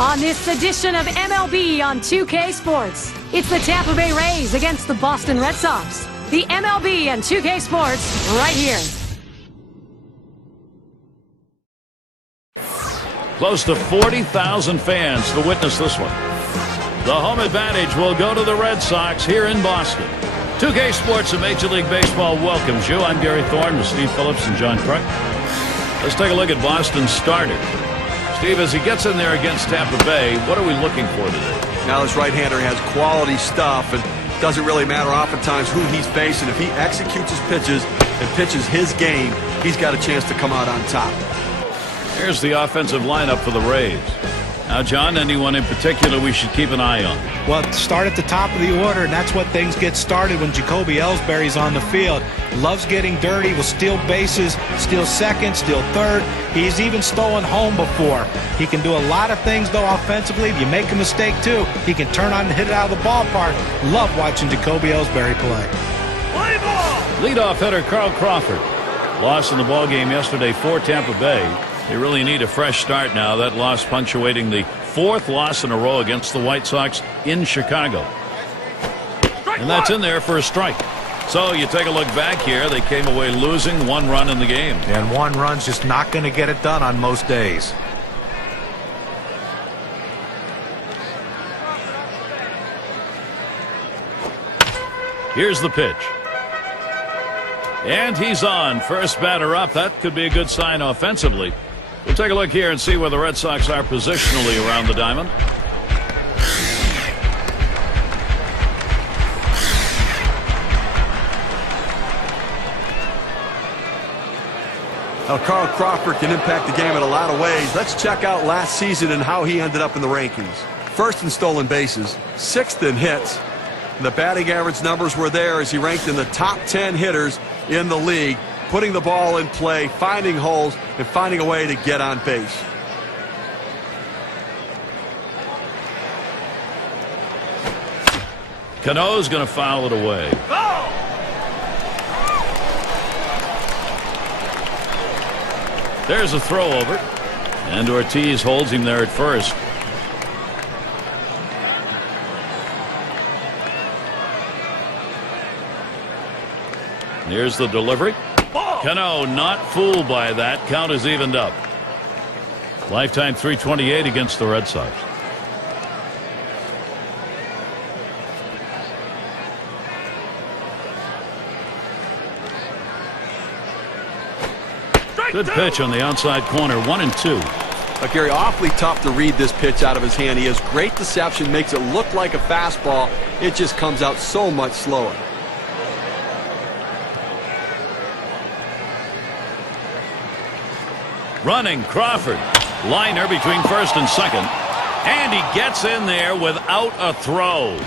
On this edition of MLB on 2K Sports, it's the Tampa Bay Rays against the Boston Red Sox. The MLB and 2K Sports right here. Close to 40,000 fans to witness this one. The home advantage will go to the Red Sox here in Boston. 2K Sports and Major League Baseball welcomes you. I'm Gary Thorne with Steve Phillips and John Kruk. Let's take a look at Boston's starter. Steve, as he gets in there against Tampa Bay, what are we looking for today? Now this right-hander has quality stuff, and it doesn't really matter oftentimes who he's facing. If he executes his pitches and pitches his game, he's got a chance to come out on top. Here's the offensive lineup for the Rays. Now, John, anyone in particular we should keep an eye on? Well, start at the top of the order, and that's what things get started when Jacoby Ellsbury's on the field. Loves getting dirty, will steal bases, steal second, steal third. He's even stolen home before. He can do a lot of things, though, offensively. If you make a mistake, too, he can turn on and hit it out of the ballpark. Love watching Jacoby Ellsbury play. Play ball! Leadoff hitter Carl Crawford. Lost in the ballgame yesterday for Tampa Bay. They really need a fresh start now. That loss punctuating the fourth loss in a row against the White Sox in Chicago. And that's in there for a strike. So you take a look back here. They came away losing 1 run in the game. And 1 run's just not going to get it done on most days. Here's the pitch. And he's on. First batter up. That could be a good sign offensively. We'll take a look here and see where the Red Sox are positionally around the diamond. Now, Carl Crawford can impact the game in a lot of ways. Let's check out last season and how he ended up in the rankings. First in stolen bases, 6th in hits. The batting average numbers were there as he ranked in the top 10 hitters in the league, putting the ball in play, finding holes, and finding a way to get on base. Cano's going to foul it away. There's a throw over, and Ortiz holds him there at first. Here's the delivery. Cano not fooled by that. Count is evened up. Lifetime .328 against the Red Sox. Good pitch on the outside corner. 1-2. But Gary, awfully tough to read this pitch out of his hand. He has great deception, makes it look like a fastball. It just comes out so much slower. Running Crawford. Liner between first and second. And he gets in there without a throw.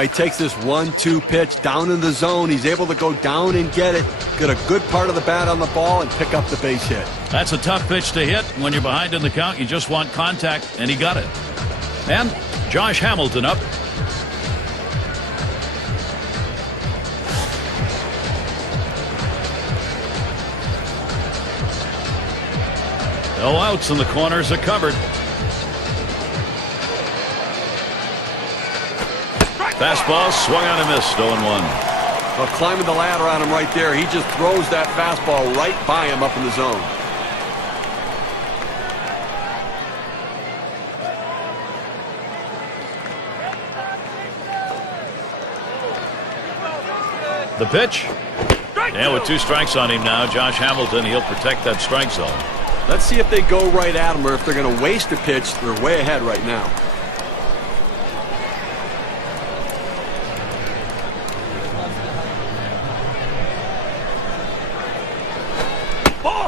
He takes this 1-2 pitch down in the zone. He's able to go down and get it. Get a good part of the bat on the ball and pick up the base hit. That's a tough pitch to hit. When you're behind in the count, you just want contact, and he got it. And Josh Hamilton up. No outs, and the corners are covered. Fastball swung on and missed. 0-1. Well, climbing the ladder on him right there. He just throws that fastball right by him up in the zone. The pitch. And with 2 strikes on him now, Josh Hamilton, he'll protect that strike zone. Let's see if they go right at him or if they're going to waste a pitch. They're way ahead right now.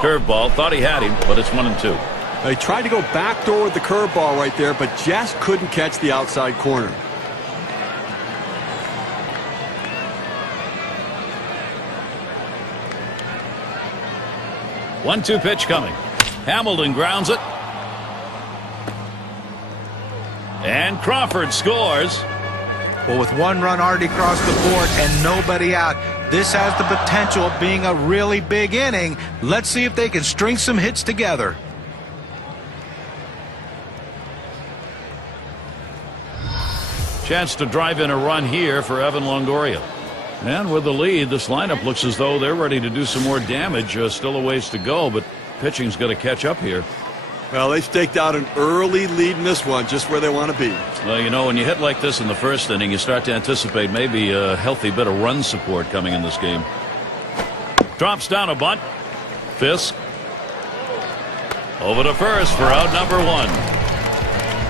Curveball. Thought he had him, but it's 1-2. He tried to go backdoor with the curveball right there, but just couldn't catch the outside corner. One-two pitch coming. Hamilton grounds it. And Crawford scores. Well, with 1 run already across the board and nobody out, this has the potential of being a really big inning. Let's see if they can string some hits together. Chance to drive in a run here for Evan Longoria. And with the lead, this lineup looks as though they're ready to do some more damage. Still a ways to go, but pitching's got to catch up here. Well, they staked out an early lead in this one, just where they want to be. Well, you know, when you hit like this in the first inning, you start to anticipate maybe a healthy bit of run support coming in this game. Drops down a bunt. Fisk over to first for out number 1.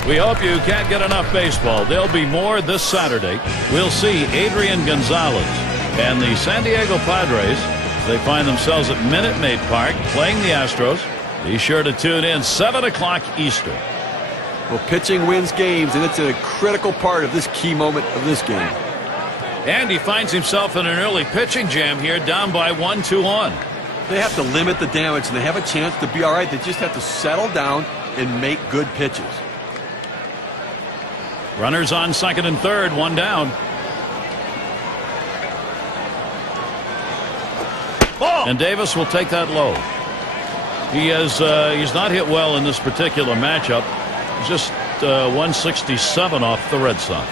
We hope you can't get enough baseball. There'll be more this Saturday. We'll see Adrian Gonzalez and the San Diego Padres. They find themselves at Minute Maid Park playing the Astros. Be sure to tune in 7 o'clock Eastern. Well, pitching wins games, and it's a critical part of this key moment of this game. And he finds himself in an early pitching jam here, down by 1-2 on. They have to limit the damage, and they have a chance to be all right. They just have to settle down and make good pitches. Runners on second and third, one down. And Davis will take that low. He's not hit well in this particular matchup. Just 167 off the Red Sox.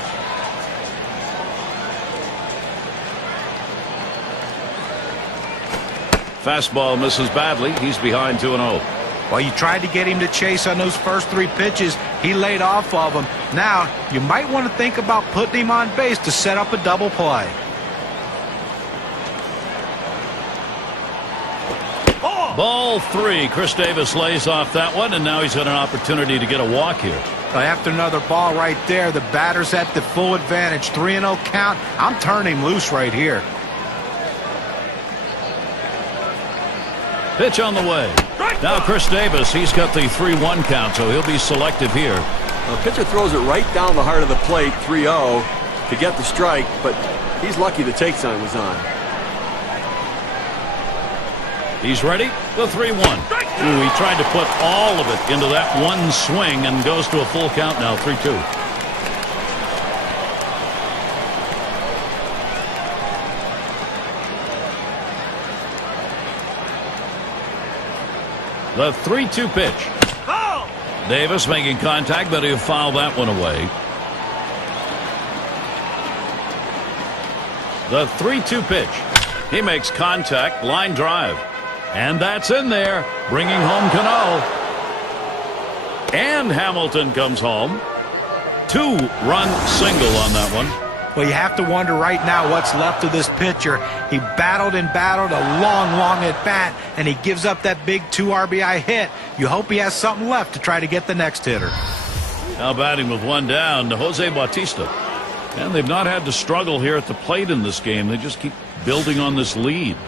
Fastball misses badly. He's behind 2-0. Well, you tried to get him to chase on those first 3 pitches. He laid off of them. Now, you might want to think about putting him on base to set up a double play. Ball 3. Chris Davis lays off that one, and now he's got an opportunity to get a walk here. After another ball right there, the batter's at the full advantage. 3-0 count. I'm turning him loose right here. Pitch on the way. Now Chris Davis, he's got the 3-1 count, so he'll be selective here. The pitcher throws it right down the heart of the plate, 3-0, to get the strike, but he's lucky the take sign was on. He's ready. The 3-1. He tried to put all of it into that one swing and goes to a full count now, 3-2. The 3-2 pitch. Davis making contact, but he'll foul that one away. The 3-2 pitch. He makes contact, line drive. And that's in there, bringing home Cano. And Hamilton comes home. 2-run single on that one. Well, you have to wonder right now what's left of this pitcher. He battled and battled a long at bat, and he gives up that big 2 RBI hit. You hope he has something left to try to get the next hitter. Now batting with 1 down to Jose Bautista. And they've not had to struggle here at the plate in this game. They just keep building on this lead.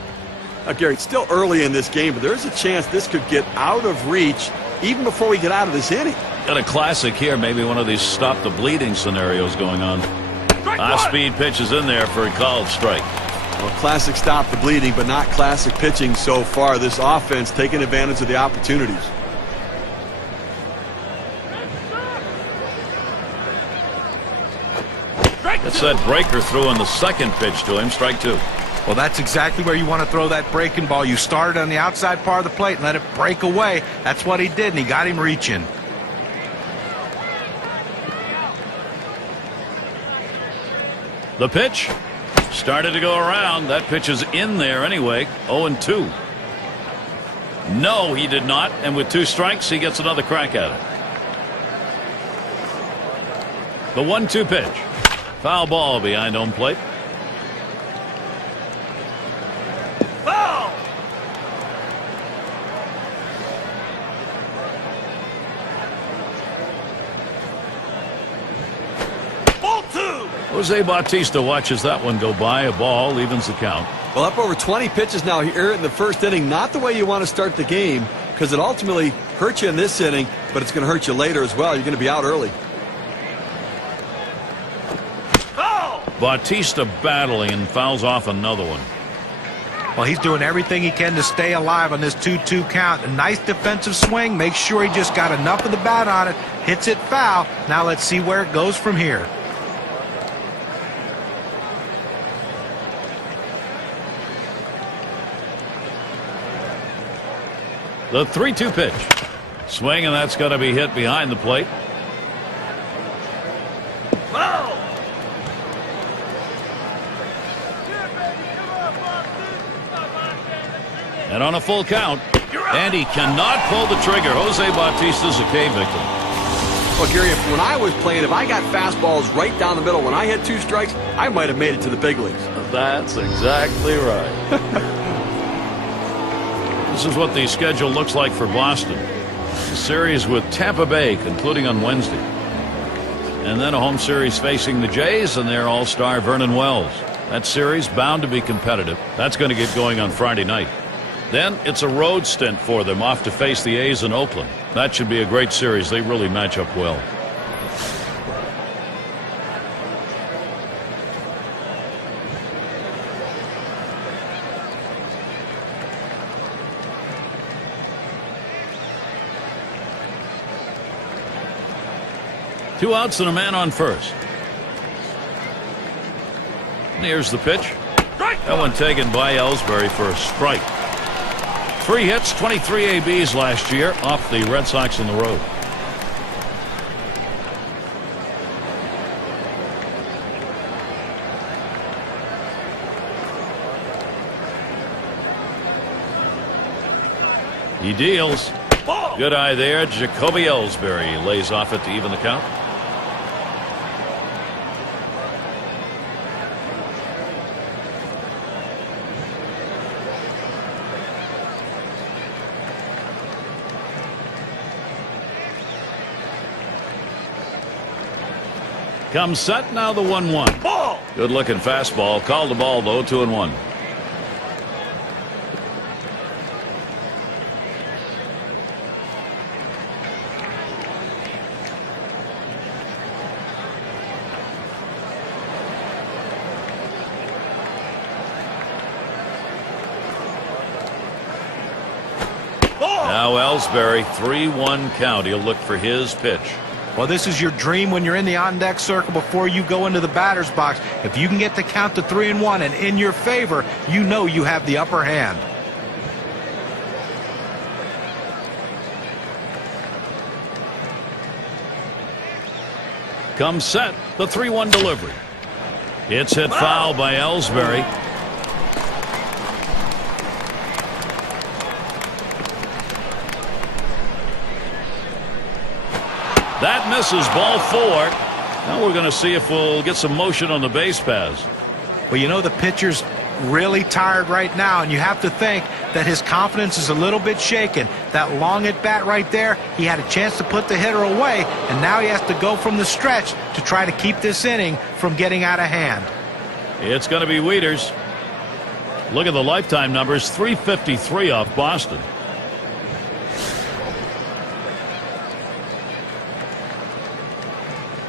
Gary, it's still early in this game, but there's a chance this could get out of reach even before we get out of this inning. Got a classic here, maybe one of these stop the bleeding scenarios going on. Off-speed pitch is in there for a called strike. Well, classic stop the bleeding, but not classic pitching so far. This offense taking advantage of the opportunities. It's that breaker through on the second pitch to him, strike 2. Well, that's exactly where you want to throw that breaking ball. You started on the outside part of the plate and let it break away. That's what he did, and he got him reaching. The pitch started to go around. That pitch is in there anyway. 0-2. No, he did not. And with 2 strikes, he gets another crack at it. The 1-2 pitch. Foul ball behind home plate. Foul! Ball 2! Jose Bautista watches that one go by. A ball evens the count. Well, up over 20 pitches now here in the first inning. Not the way you want to start the game, because it ultimately hurts you in this inning, but it's going to hurt you later as well. You're going to be out early. Bautista battling and fouls off another one. Well, he's doing everything he can to stay alive on this 2-2 count. A nice defensive swing. Make sure he just got enough of the bat on it. Hits it foul. Now let's see where it goes from here. The 3-2 pitch. Swing, and that's going to be hit behind the plate. And on a full count, and he cannot pull the trigger. Jose Bautista's a K victim. Well, Gary, when I was playing, if I got fastballs right down the middle when I had 2 strikes, I might have made it to the big leagues. That's exactly right. This is what the schedule looks like for Boston. A series with Tampa Bay concluding on Wednesday. And then a home series facing the Jays and their all-star Vernon Wells. That series bound to be competitive. That's going to get going on Friday night. Then it's a road stint for them, off to face the A's in Oakland. That should be a great series. They really match up well. Two outs and a man on first. And here's the pitch. That one taken by Ellsbury for a strike. 3 hits, 23 ABs last year off the Red Sox on the road. He deals. Good eye there. Jacoby Ellsbury lays off it to even the count. Comes set, now the 1-1. Good looking fastball. Called the ball though, 2-1. Now Ellsbury, 3-1 count. He'll look for his pitch. Well, this is your dream when you're in the on-deck circle before you go into the batter's box. If you can get the count to 3-1 and in your favor, you know you have the upper hand. Comes set, the 3-1 delivery. It's hit foul by Ellsbury. That misses, ball 4. Now we're going to see if we'll get some motion on the base paths. Well, you know the pitcher's really tired right now, and you have to think that his confidence is a little bit shaken. That long at bat right there, he had a chance to put the hitter away, and now he has to go from the stretch to try to keep this inning from getting out of hand. It's going to be Wieters. Look at the lifetime numbers, 353 off Boston.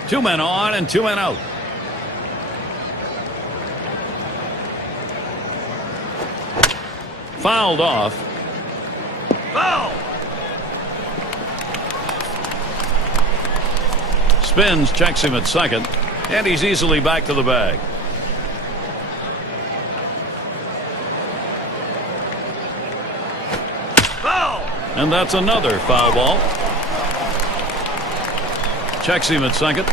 Two men on and 2 men out. Fouled off. Foul. Spins, checks him at second, and he's easily back to the bag. Foul. And that's another foul ball. Checks him at second.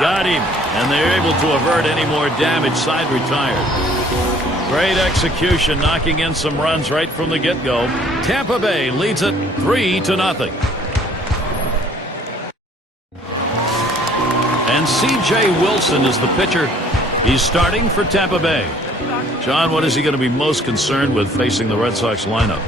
Got him, and they're able to avert any more damage. Side retired. Great execution, knocking in some runs right from the get-go. Tampa Bay leads it 3-0. And C.J. Wilson is the pitcher. He's starting for Tampa Bay. John, what is he going to be most concerned with facing the Red Sox lineup?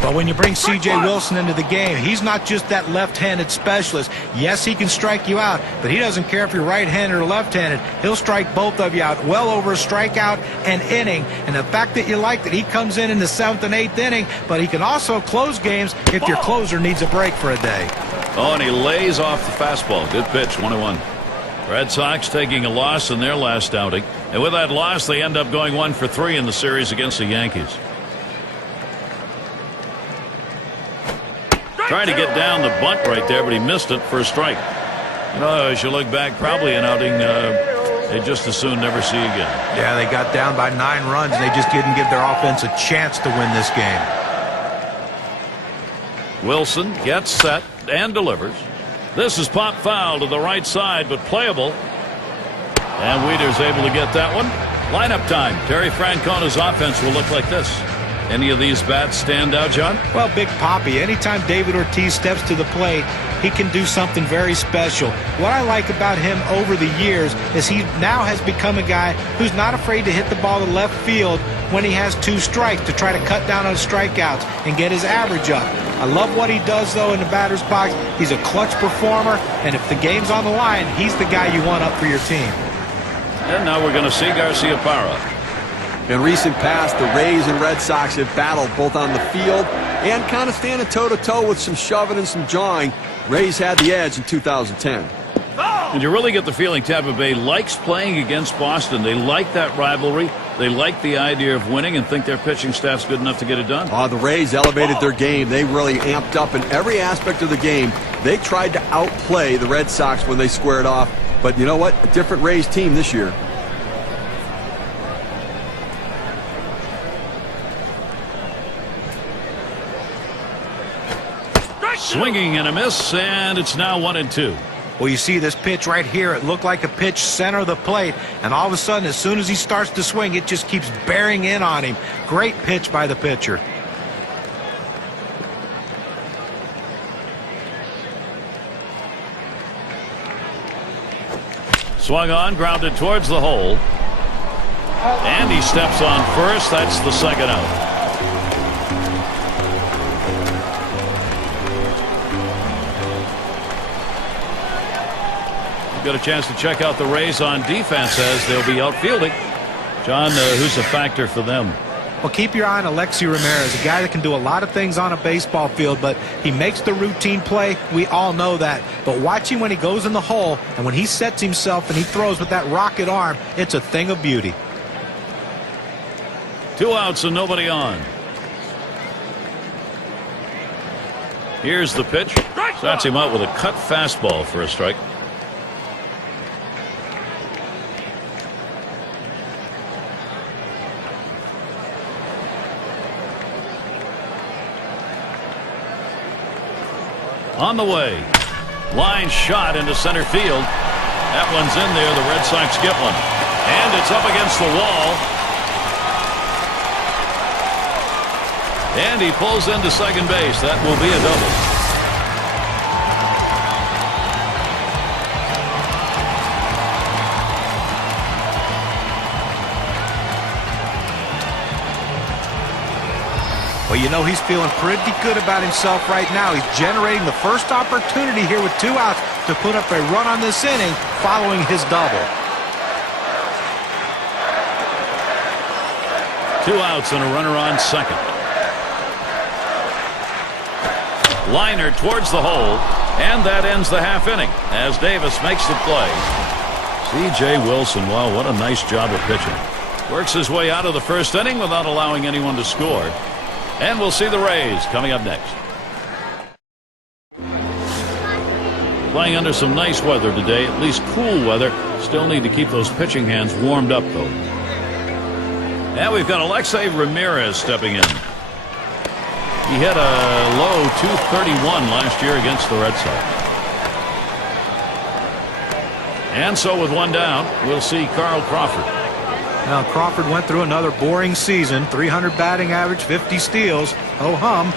But when you bring C.J. Wilson into the game, he's not just that left-handed specialist. Yes, he can strike you out, but he doesn't care if you're right-handed or left-handed. He'll strike both of you out well over a strikeout an inning. And the fact that you like that he comes in the 7th and 8th inning, but he can also close games if your closer needs a break for a day. Oh, and he lays off the fastball. Good pitch, 1-1. Red Sox taking a loss in their last outing. And with that loss, they end up going 1 for 3 in the series against the Yankees. Trying to get down the bunt right there, but he missed it for a strike. You know, as you look back, probably an outing they just as soon never see again. Yeah, they got down by 9 runs. They just didn't give their offense a chance to win this game. Wilson gets set and delivers. This is pop foul to the right side, but playable. And Wieder's able to get that one. Lineup time. Terry Francona's offense will look like this. Any of these bats stand out, John? Well, Big Papi, anytime David Ortiz steps to the plate, he can do something very special. What I like about him over the years is he now has become a guy who's not afraid to hit the ball to left field when he has 2 strikes to try to cut down on strikeouts and get his average up. I love what he does, though, in the batter's box. He's a clutch performer, and if the game's on the line, he's the guy you want up for your team. And now we're going to see Garciaparra. In recent past, the Rays and Red Sox have battled both on the field and kind of standing toe-to-toe with some shoving and some jawing. Rays had the edge in 2010. And you really get the feeling Tampa Bay likes playing against Boston. They like that rivalry. They like the idea of winning and think their pitching staff's good enough to get it done. The Rays elevated their game. They really amped up in every aspect of the game. They tried to outplay the Red Sox when they squared off. But you know what? A different Rays team this year. Swinging and a miss, and it's now 1-2. Well, you see this pitch right here. It looked like a pitch center of the plate, and all of a sudden, as soon as he starts to swing, it just keeps bearing in on him. Great pitch by the pitcher. Swung on, grounded towards the hole. And he steps on first. That's the second out. Got a chance to check out the Rays on defense as they'll be outfielding. John, who's a factor for them? Well, keep your eye on Alexi Ramirez, a guy that can do a lot of things on a baseball field, but he makes the routine play. We all know that. But watch him when he goes in the hole, and when he sets himself and he throws with that rocket arm, it's a thing of beauty. 2 outs and nobody on. Here's the pitch. Starts him out with a cut fastball for a strike. On the way. Line shot into center field. That one's in there. The Red Sox get one. And it's up against the wall. And he pulls into second base. That will be a double. Well, you know, he's feeling pretty good about himself right now. He's generating the first opportunity here with 2 outs to put up a run on this inning following his double. 2 outs and a runner on second. Liner towards the hole, and that ends the half inning as Davis makes the play. C.J. Wilson, wow, what a nice job of pitching. Works his way out of the first inning without allowing anyone to score. And we'll see the Rays coming up next. Playing under some nice weather today, at least cool weather. Still need to keep those pitching hands warmed up, though. And we've got Alexi Ramirez stepping in. He hit a low .231 last year against the Red Sox. And so with one down, we'll see Carl Crawford. Now, Crawford went through another boring season. 300 batting average, 50 steals. Oh, hum.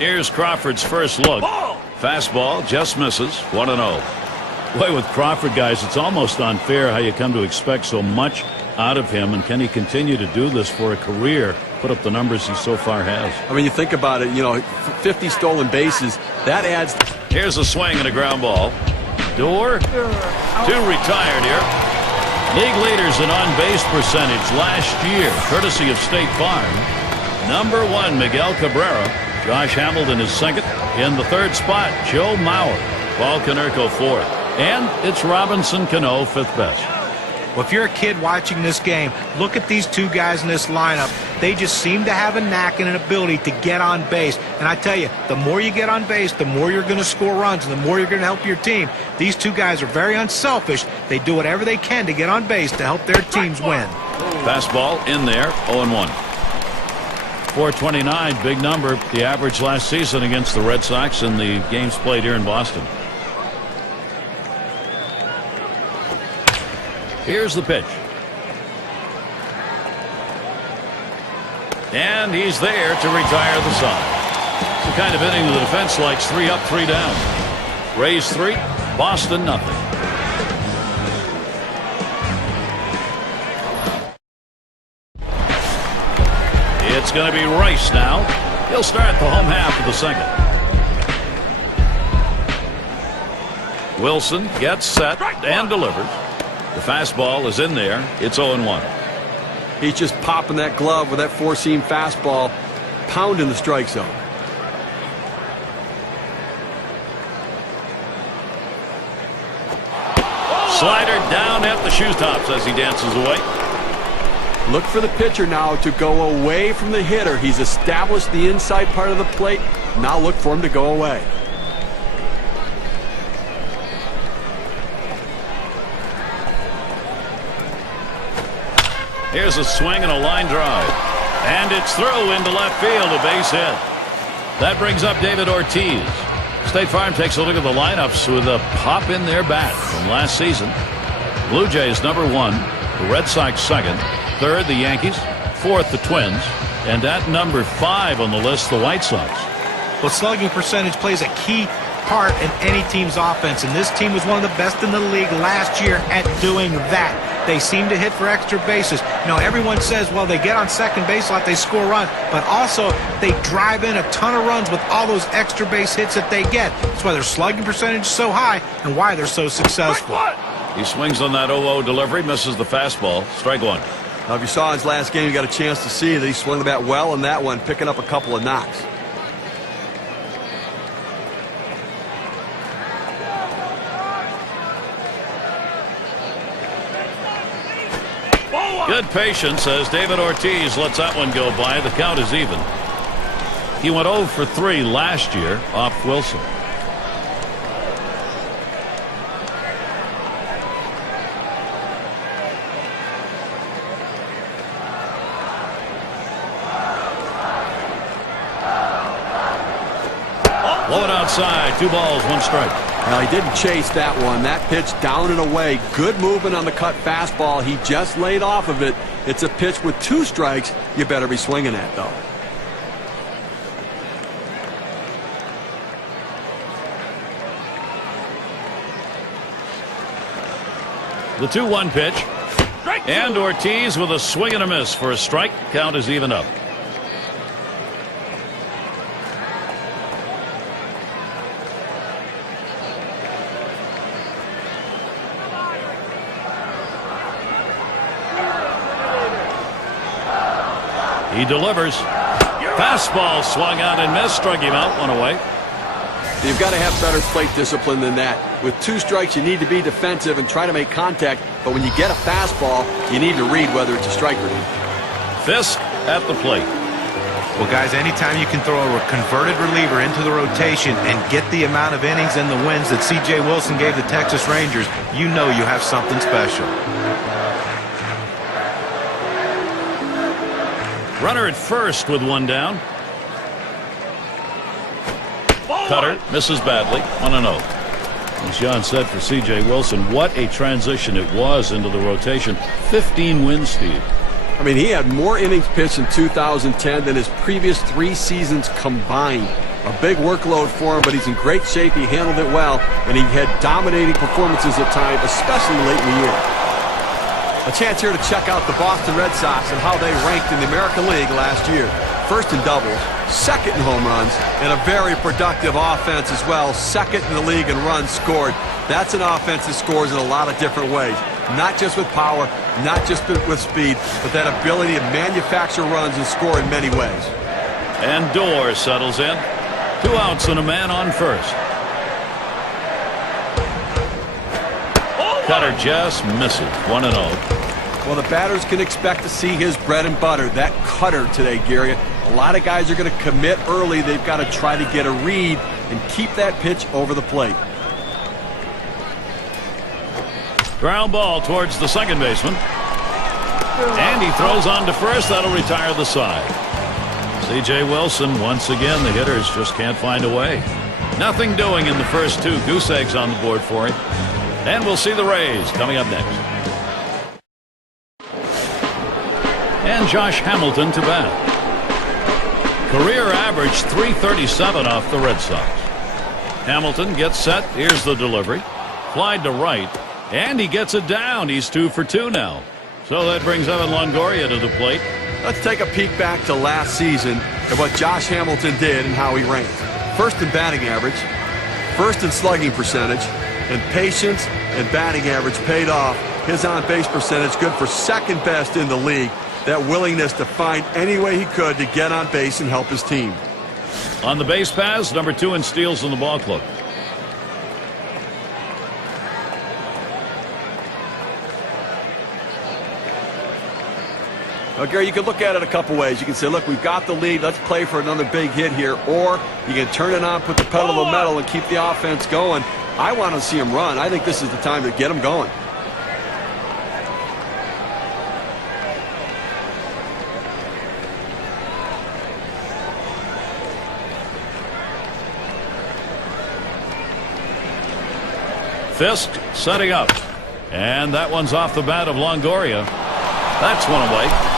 Here's Crawford's first look. Fastball just misses. 1-0. Boy, with Crawford, guys, it's almost unfair how you come to expect so much out of him, and can he continue to do this for a career, put up the numbers he so far has? I mean, you think about it, you know, 50 stolen bases, that adds. Here's a swing and a ground ball. Door, 2 retired here. League leaders in on-base percentage last year, courtesy of State Farm. Number 1, Miguel Cabrera. Josh Hamilton is second. In the third spot, Joe Mauer. Paul Konerko fourth. And it's Robinson Cano fifth best. Well, if you're a kid watching this game, look at these two guys in this lineup. They just seem to have a knack and an ability to get on base. And I tell you, the more you get on base, the more you're going to score runs and the more you're going to help your team. These two guys are very unselfish. They do whatever they can to get on base to help their teams win. Fastball in there, 0-1. 429, big number, the average last season against the Red Sox in the games played here in Boston. Here's the pitch. And he's there to retire the side. It's the kind of inning the defense likes. 3 up, 3 down. Rays 3, Boston nothing. It's going to be Rice now. He'll start the home half of the second. Wilson gets set and delivers. The fastball is in there. It's 0-1. He's just popping that glove with that four-seam fastball, pounding the strike zone. Slider down at the shoe tops as he dances away. Look for the pitcher now to go away from the hitter. He's established the inside part of the plate. Now look for him to go away. Here's a swing and a line drive. And it's through into left field, a base hit. That brings up David Ortiz. State Farm takes a look at the lineups with a pop in their bat from last season. Blue Jays #1, the Red Sox 2nd, 3rd the Yankees, 4th the Twins, and at #5 on the list the White Sox. Well, slugging percentage plays a key part in any team's offense, and this team was one of the best in the league last year at doing that. They seem to hit for extra bases. You know, everyone says, well, they get on second base a lot, they score runs, but also they drive in a ton of runs with all those extra base hits that they get. That's why their slugging percentage is so high and why they're so successful. He swings on that 0-0 delivery, misses the fastball. Strike one. Now, if you saw his last game, you got a chance to see that he swung the bat well in that one, picking up a couple of knocks. Good patience as David Ortiz lets that one go by. The count is even. He went 0 for 3 last year off Wilson. Blow it outside. 2 balls, 1 strike. Now, he didn't chase that one. That pitch down and away. Good movement on the cut fastball. He just laid off of it. It's a pitch with 2 strikes. You better be swinging at, though. The 2-1 pitch. And Ortiz with a swing and a miss for a strike. Count is even up. He delivers. Fastball swung out and missed. Struck him out. 1 away. You've got to have better plate discipline than that. With 2 strikes, you need to be defensive and try to make contact. But when you get a fastball, you need to read whether it's a strike or not. Fisk at the plate. Well, guys, anytime you can throw a converted reliever into the rotation and get the amount of innings and the wins that C.J. Wilson gave the Texas Rangers, you know you have something special. Runner at first with 1 down. Cutter misses badly. 1-0. As John said, for C.J. Wilson, what a transition it was into the rotation. 15 wins, Steve. I mean, he had more innings pitched in 2010 than his previous 3 seasons combined. A big workload for him, but he's in great shape. He handled it well, and he had dominating performances at times, especially late in the year. A chance here to check out the Boston Red Sox and how they ranked in the American League last year. First in doubles, second in home runs, and a very productive offense as well. Second in the league in runs scored. That's an offense that scores in a lot of different ways. Not just with power, not just with speed, but that ability to manufacture runs and score in many ways. And Dorr settles in. 2 outs and a man on first. cutter just misses. 1-0. Well, the batters can expect to see his bread and butter, that cutter today, Gary. A lot of guys are going to commit early. They've got to try to get a read and keep that pitch over the plate. Ground ball towards the second baseman. And he throws on to first. That'll retire the side. C.J. Wilson, once again, the hitters just can't find a way. Nothing doing in the first two. Goose eggs on the board for him. And we'll see the Rays coming up next. And Josh Hamilton to bat. Career average .337 off the Red Sox. Hamilton gets set. Here's the delivery. Fly to right. And he gets it down. He's 2 for 2 now. So that brings Evan Longoria to the plate. Let's take a peek back to last season and what Josh Hamilton did and how he ranked. First in batting average, first in slugging percentage, and patience and batting average paid off. His on-base percentage good for second best in the league. That willingness to find any way he could to get on base and help his team. On the base paths, number 2 in steals in the ball club. Well, Gary, you can look at it a couple ways. You can say, look, we've got the lead. Let's play for another big hit here. Or you can turn it on, put the pedal to the metal, and keep the offense going. I want to see him run. I think this is the time to get him going. Fisk setting up. And that one's off the bat of Longoria. That's one away.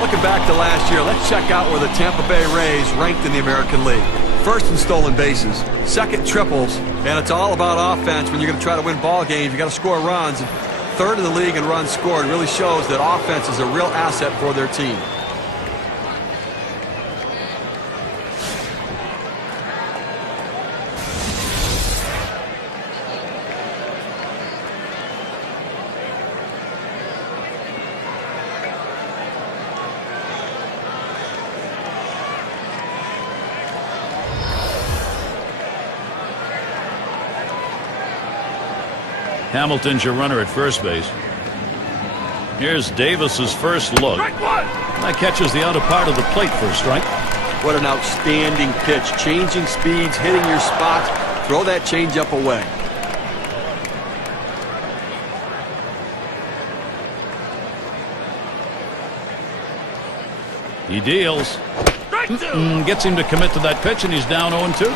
Looking back to last year, let's check out where the Tampa Bay Rays ranked in the American League. First in stolen bases, second triples, and it's all about offense. When you're going to try to win ball games, you got to score runs. And third in the league in runs scored. Really shows that offense is a real asset for their team. Hamilton's your runner at first base. Here's Davis's first look. That catches the outer part of the plate for a strike. What an outstanding pitch. Changing speeds, hitting your spots. Throw that changeup away. He deals. Gets him to commit to that pitch, and he's down 0-2.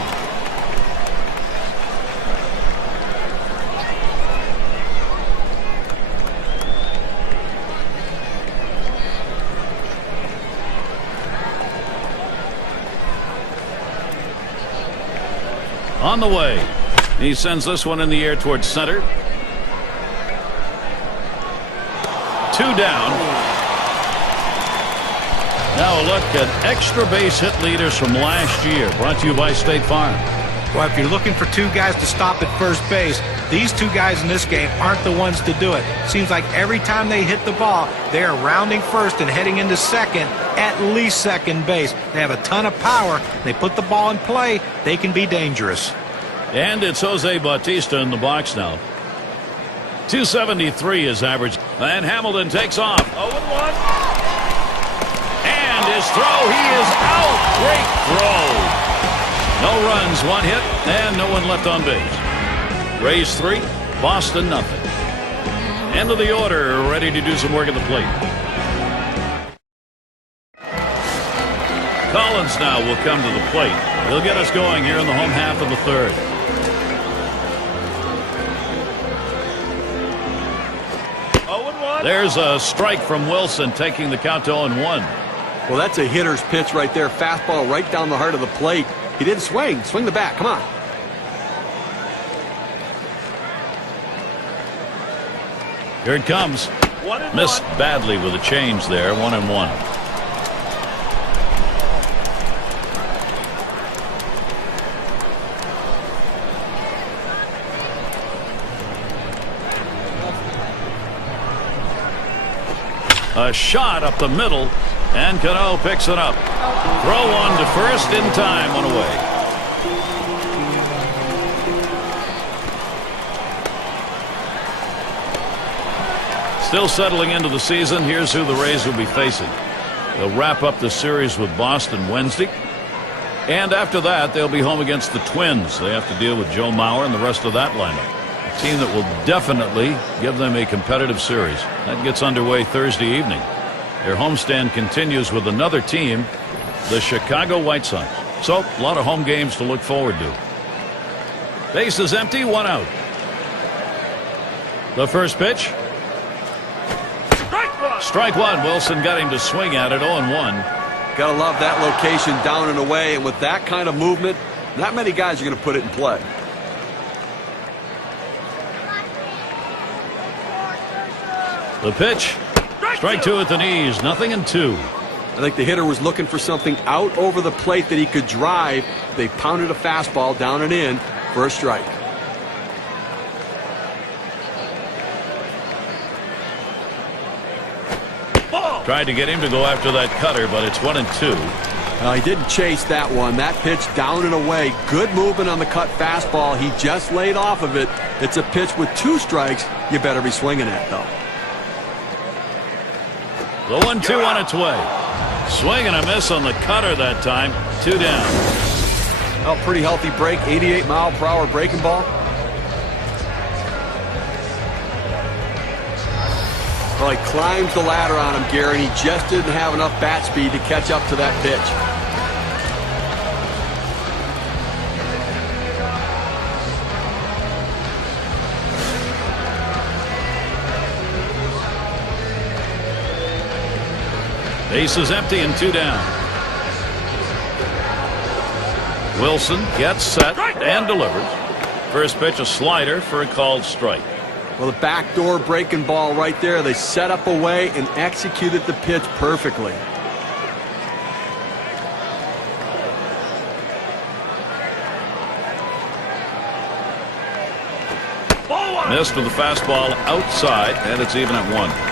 On the way. He sends this one in the air towards center. 2 down. Now a look at extra base hit leaders from last year. Brought to you by State Farm. Well, if you're looking for 2 guys to stop at first base, these 2 guys in this game aren't the ones to do it. Seems like every time they hit the ball, they are rounding first and heading into second, at least second base. They have a ton of power. They put the ball in play. They can be dangerous. And it's Jose Bautista in the box now. 273 is average. And Hamilton takes off. 0-1. And his throw, he is out. Great throw. No runs, 1 hit, and no one left on base. Rays 3, Boston nothing. End of the order, ready to do some work at the plate. Collins now will come to the plate. He'll get us going here in the home half of the third. There's a strike from Wilson, taking the count to 0-1. Well, that's a hitter's pitch right there. Fastball right down the heart of the plate. He didn't swing. Swing the bat. Come on. Here it comes. Missed badly with a change there. 1-1. A shot up the middle, and Cano picks it up. Throw on to first in time, 1 away. Still settling into the season, here's who the Rays will be facing. They'll wrap up the series with Boston Wednesday. And after that, they'll be home against the Twins. They have to deal with Joe Mauer and the rest of that lineup. A team that will definitely give them a competitive series. That gets underway Thursday evening. Their homestand continues with another team, the Chicago White Sox. So, a lot of home games to look forward to. Base is empty, one out. The first pitch. Strike one. Wilson got him to swing at it, 0-1. Gotta love that location, down and away, and with that kind of movement, not many guys are going to put it in play. The pitch. Strike two at the knees, 0-2. I think the hitter was looking for something out over the plate that he could drive. They pounded a fastball down and in for a strike. Tried to get him to go after that cutter, but it's 1-2. He didn't chase that one. That pitch down and away. Good movement on the cut fastball. He just laid off of it. It's a pitch with 2 strikes. You better be swinging at, though. The 1-2 on its way. Swing and a miss on the cutter that time. 2 down. Oh, pretty healthy break. 88-mile-per-hour breaking ball. Well, he climbs the ladder on him, Gary, and he just didn't have enough bat speed to catch up to that pitch. Base is empty and 2 down. Wilson gets set and delivers. First pitch, a slider for a called strike. Well, the backdoor breaking ball right there. They set up away and executed the pitch perfectly. Missed with the fastball outside, and it's even at 1.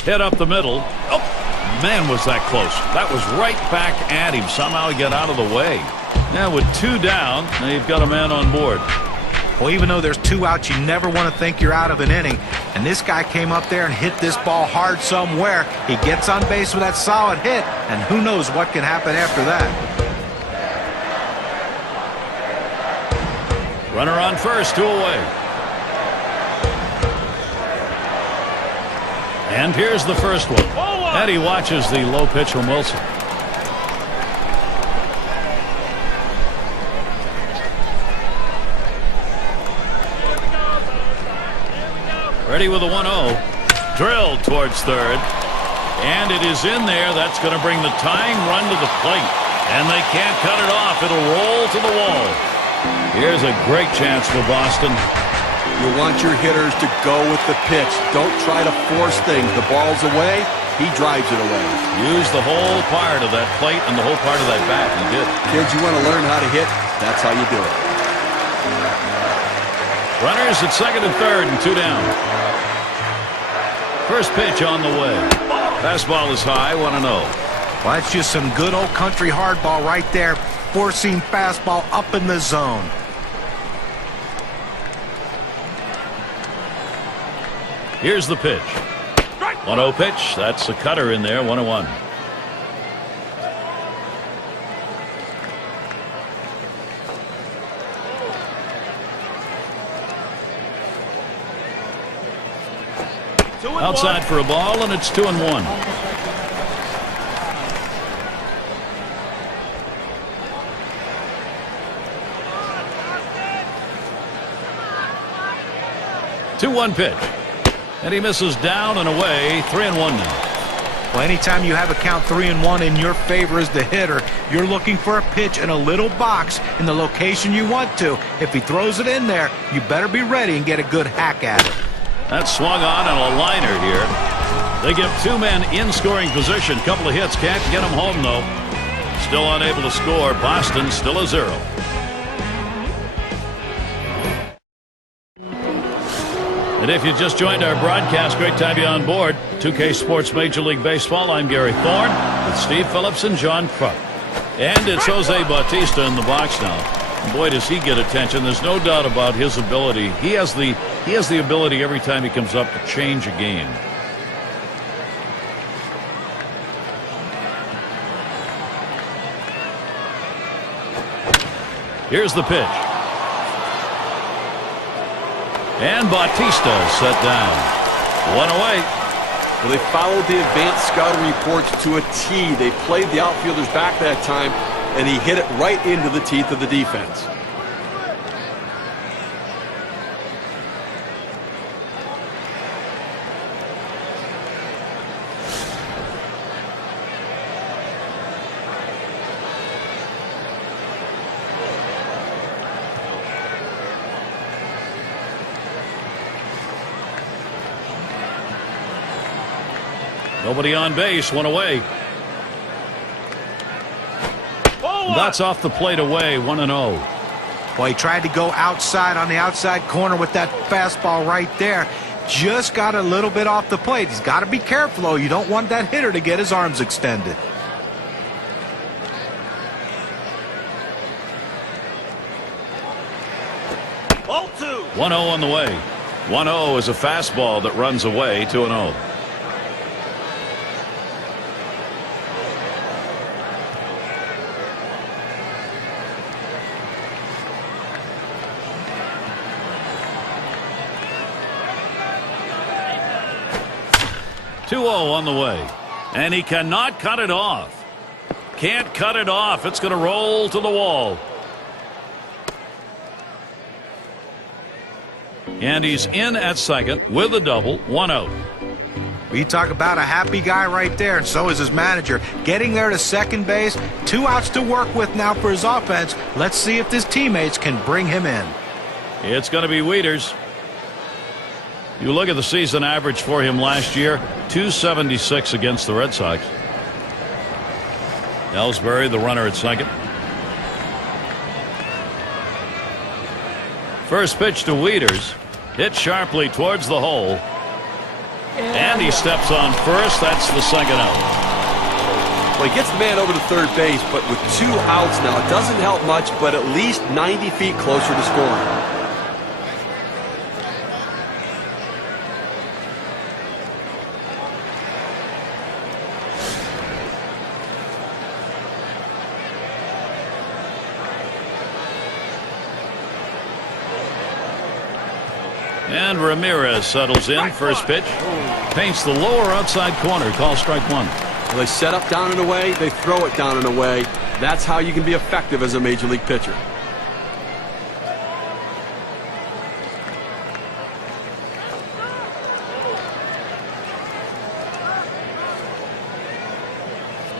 Hit up the middle. Oh, man, was that close. That was right back at him. Somehow he got out of the way. Now with 2 down, they've got a man on board. Well, even though there's 2 outs, you never want to think you're out of an inning. And this guy came up there and hit this ball hard somewhere. He gets on base with that solid hit, and who knows what can happen after that. Runner on first, 2 away. And here's the first one. And he watches the low pitch from Wilson. Ready with a 1-0. Drilled towards third. And it is in there. That's going to bring the tying run to the plate. And they can't cut it off. It'll roll to the wall. Here's a great chance for Boston. You want your hitters to go with the pitch. Don't try to force things. The ball's away. He drives it away. Use the whole part of that plate and the whole part of that bat. He did. Kids, you want to learn how to hit? That's how you do it. Runners at second and third and 2 down. First pitch on the way. Fastball is high, 1-0. Well, that's just some good old country hardball right there. Four-seam fastball up in the zone. Here's the pitch. 1-0 pitch. That's a cutter in there. 1-1. Outside for a ball, and it's 2-1. Two-one pitch. And he misses down and away. 3-1 now. Well, anytime you have a count 3-1 in your favor as the hitter, you're looking for a pitch in a little box in the location you want to. If he throws it in there, you better be ready and get a good hack at it. That's swung on and a liner here. They give 2 men in scoring position. Couple of hits, can't get them home though. Still unable to score. Boston still a 0. And if you just joined our broadcast, great to have you on board. 2K Sports Major League Baseball. I'm Gary Thorne with Steve Phillips and John Kruk. And it's Jose Bautista in the box now. And boy, does he get attention. There's no doubt about his ability. He has the ability every time he comes up to change a game. Here's the pitch. And Bautista set down. One away. Well, they followed the advanced scouting reports to a T. They played the outfielders back that time, and he hit it right into the teeth of the defense. Nobody on base, one away. That's off the plate away, 1-0. Well, he tried to go outside on the outside corner with that fastball right there. Just got a little bit off the plate. He's got to be careful, though. You don't want that hitter to get his arms extended. Ball 2. 1-0 on the way. 1-0 is a fastball that runs away, 2-0. On the way, and he cannot cut it off. Can't cut it off. It's going to roll to the wall. And he's in at second with a double, 1 out. We talk about a happy guy right there, and so is his manager. Getting there to second base, 2 outs to work with now for his offense. Let's see if his teammates can bring him in. It's going to be Wieters. You look at the season average for him last year, 276 against the Red Sox. Ellsbury, the runner at second. First pitch to Wieters, hit sharply towards the hole. And he steps on first. That's the second out. Well, he gets the man over to third base, but with 2 outs now, it doesn't help much, but at least 90 feet closer to scoring. And Ramirez settles in. First pitch. Paints the lower outside corner. Call strike 1. Well, they set up down and away. They throw it down and away. That's how you can be effective as a major league pitcher.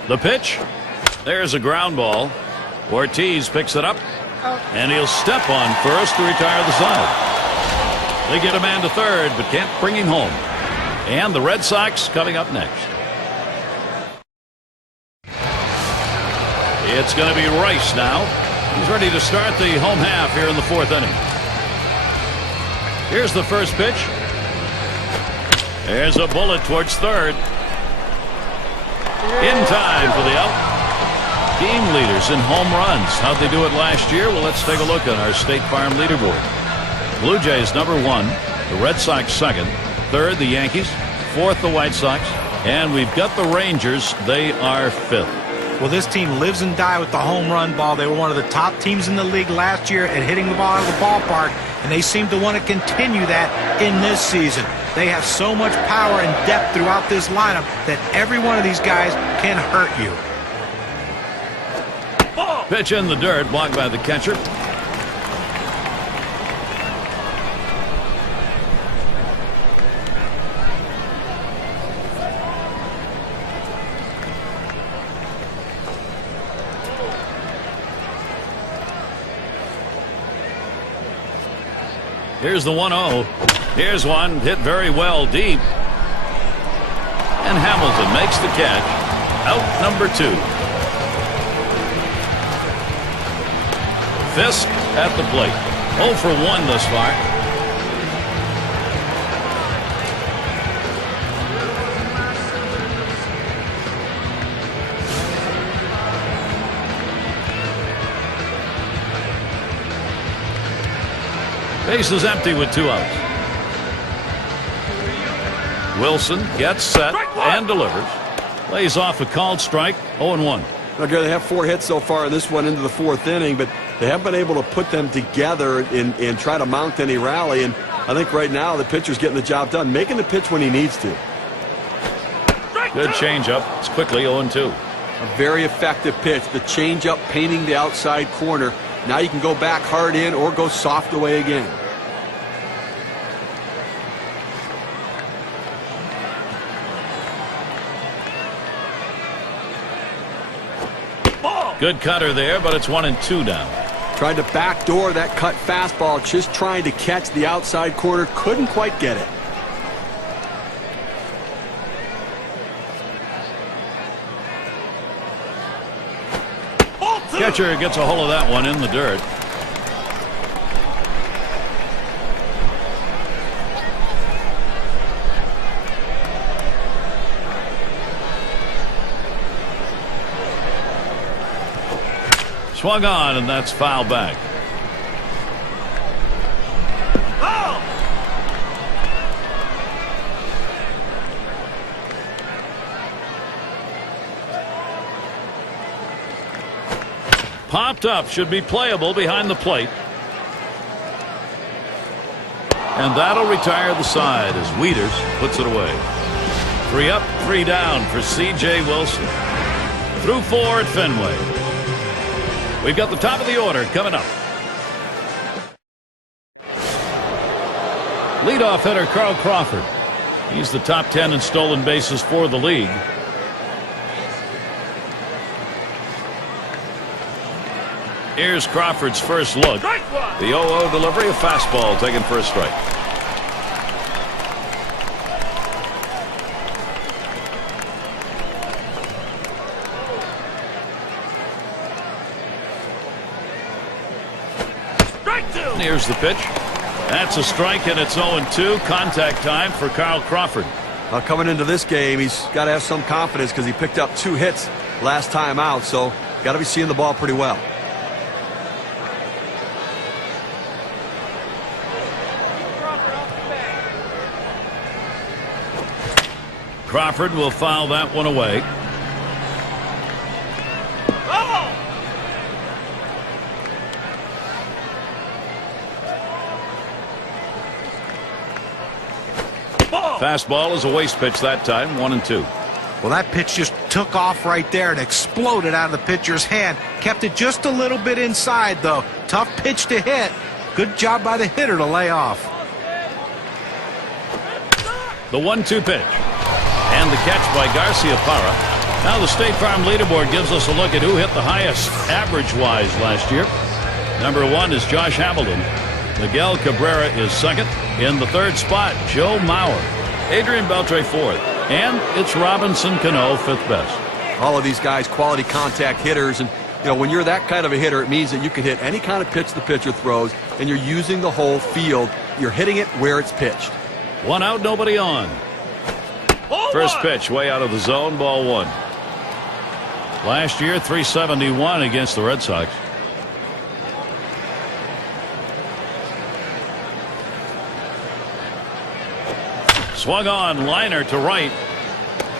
The pitch. There's a ground ball. Ortiz picks it up. And he'll step on first to retire the side. They get a man to third, but can't bring him home. And the Red Sox coming up next. It's going to be Rice now. He's ready to start the home half here in the 4th inning. Here's the first pitch. There's a bullet towards third. In time for the out. Team leaders in home runs. How'd they do it last year? Well, let's take a look on our State Farm leaderboard. Blue Jays #1, the Red Sox 2nd, 3rd the Yankees, 4th the White Sox, and we've got the Rangers. They are 5th. Well, this team lives and dies with the home run ball. They were one of the top teams in the league last year at hitting the ball out of the ballpark, and they seem to want to continue that in this season. They have so much power and depth throughout this lineup that every one of these guys can hurt you. Pitch in the dirt, blocked by the catcher. Here's the 1-0. Here's one hit very well deep. And Hamilton makes the catch. Out number 2. Fisk at the plate. 0 for 1 thus far. Base is empty with 2 outs. Wilson gets set and delivers. Lays off a called strike, 0-1. Now, Gary, they have 4 hits so far in this one into the 4th inning, but they haven't been able to put them together and try to mount any rally. And I think right now the pitcher's getting the job done, making the pitch when he needs to. Good changeup. It's quickly 0-2. A very effective pitch. The changeup painting the outside corner. Now you can go back hard in or go soft away again. Good cutter there, but it's 1-2 now. Tried to backdoor that cut fastball, just trying to catch the outside corner. Couldn't quite get it. Catcher gets a hold of that one in the dirt. Swung on, and that's foul back. Popped up, should be playable behind the plate. And that'll retire the side as Wieters puts it away. 3 up, 3 down for C.J. Wilson. Through 4 at Fenway. We've got the top of the order coming up. Leadoff hitter Carl Crawford. He's the top 10 in stolen bases for the league. Here's Crawford's first look. The 0-0 delivery, a fastball taken for a strike. Here's the pitch. That's a strike, and it's 0-2. Contact time for Carl Crawford. Coming into this game, he's got to have some confidence because he picked up 2 hits last time out, so got to be seeing the ball pretty well. Crawford will foul that one away. Fastball is a waste pitch that time, 1-2. Well, that pitch just took off right there and exploded out of the pitcher's hand. Kept it just a little bit inside, though. Tough pitch to hit. Good job by the hitter to lay off. The 1-2 pitch. And the catch by Garcia Parra. Now the State Farm leaderboard gives us a look at who hit the highest average-wise last year. Number 1 is Josh Hamilton. Miguel Cabrera is second. In the 3rd spot, Joe Mauer. Adrian Beltre 4th. And it's Robinson Cano 5th best. All of these guys quality contact hitters, and you know when you're that kind of a hitter, it means that you can hit any kind of pitch the pitcher throws, and you're using the whole field. You're hitting it where it's pitched. 1 out, nobody on. First pitch way out of the zone, ball 1. Last year, 371 against the Red Sox. Swung on, liner to right.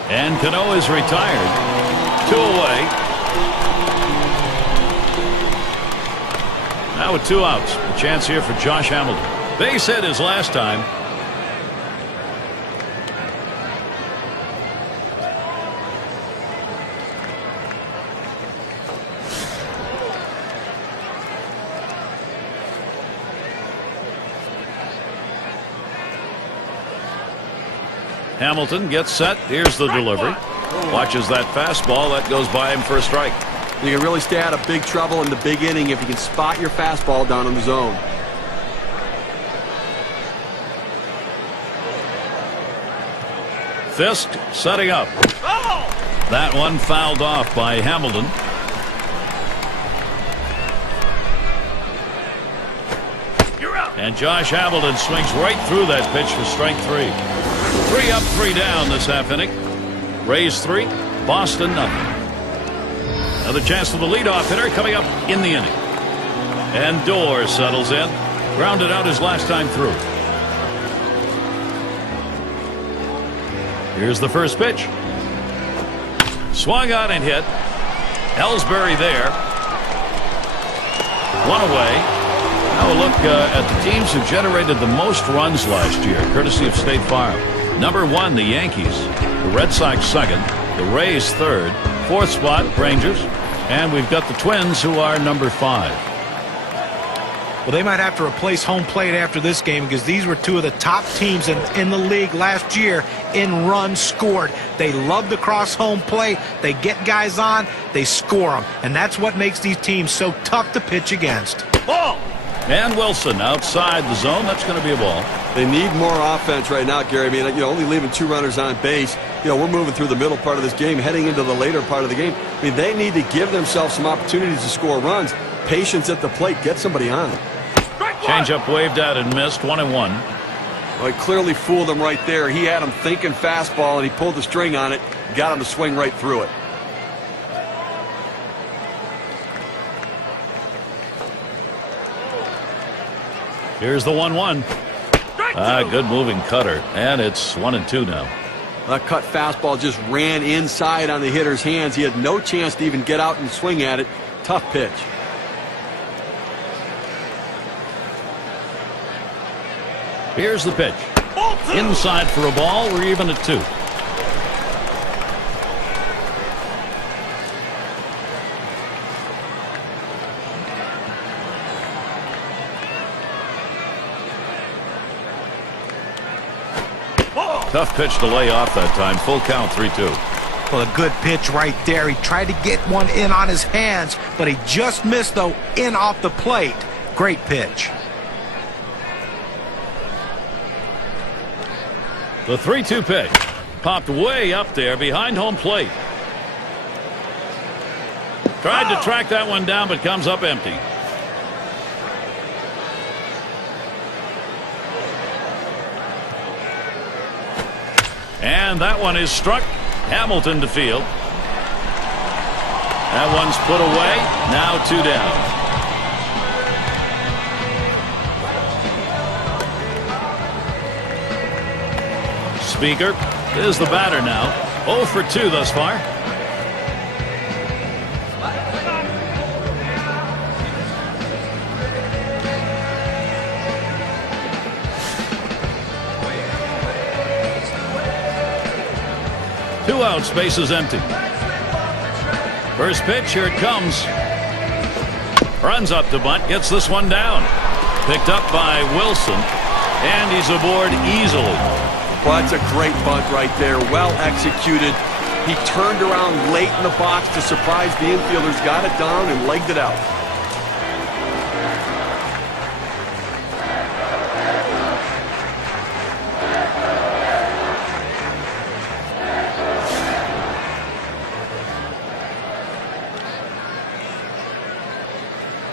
And Cano is retired. 2 away. Now with 2 outs. A chance here for Josh Hamilton. Base hit his last time. Hamilton gets set. Here's the delivery. Watches that fastball. That goes by him for a strike. You can really stay out of big trouble in the big inning if you can spot your fastball down in the zone. Fisk setting up. That one fouled off by Hamilton. And Josh Hamilton swings right through that pitch for strike 3. 3 up, 3 down this half inning. Rays 3, Boston nothing. Another chance for the leadoff hitter coming up in the inning. And Dorr settles in. Grounded out his last time through. Here's the first pitch. Swung on and hit. Ellsbury there. One away. Now a look at the teams who generated the most runs last year, courtesy of State Farm. Number 1, the Yankees. The Red Sox second. The Rays third. Fourth spot, Rangers. And we've got the Twins, who are number 5. Well, they might have to replace home plate after this game because these were two of the top teams in the league last year in runs scored. They love to cross home plate. They get guys on. They score them. And that's what makes these teams so tough to pitch against. Ball! And Wilson outside the zone. That's going to be a ball. They need more offense right now, Gary. I mean, only leaving 2 runners on base. We're moving through the middle part of this game, heading into the later part of the game. I mean, they need to give themselves some opportunities to score runs. Patience at the plate. Get somebody on. Changeup waved out and missed. 1-1. Well, he clearly fooled him right there. He had him thinking fastball, and he pulled the string on it. Got him to swing right through it. Here's the 1-1. Good moving cutter. And it's 1-2 now. That cut fastball just ran inside on the hitter's hands. He had no chance to even get out and swing at it. Tough pitch. Here's the pitch. Inside for a ball. We're even at 2. Tough pitch to lay off that time. Full count, 3-2. Well, a good pitch right there. He tried to get one in on his hands, but he just missed, though, in off the plate. Great pitch. The 3-2 pitch. Popped way up there behind home plate. Tried to track that one down, but comes up empty. And that one is struck. Hamilton to field. That one's put away. Now 2 down. Speaker is the batter now. 0 for 2 thus far. Two outs, bases empty. First pitch, here it comes. Runs up to bunt, gets this one down. Picked up by Wilson, and he's aboard easily. Well, that's a great bunt right there. Well executed. He turned around late in the box to surprise the infielders, got it down, and legged it out.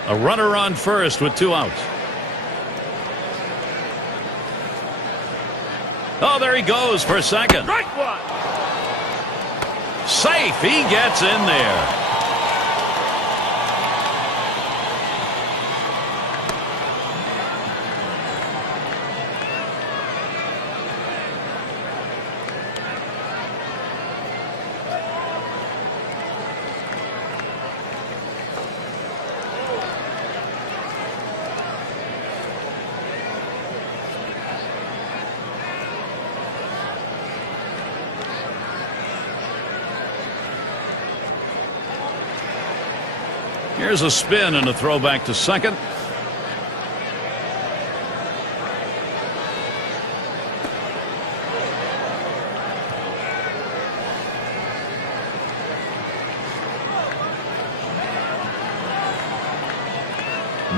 A runner on first with 2 outs. Oh, there he goes for second. Strike one. Safe. He gets in there. Here's a spin and a throw back to second.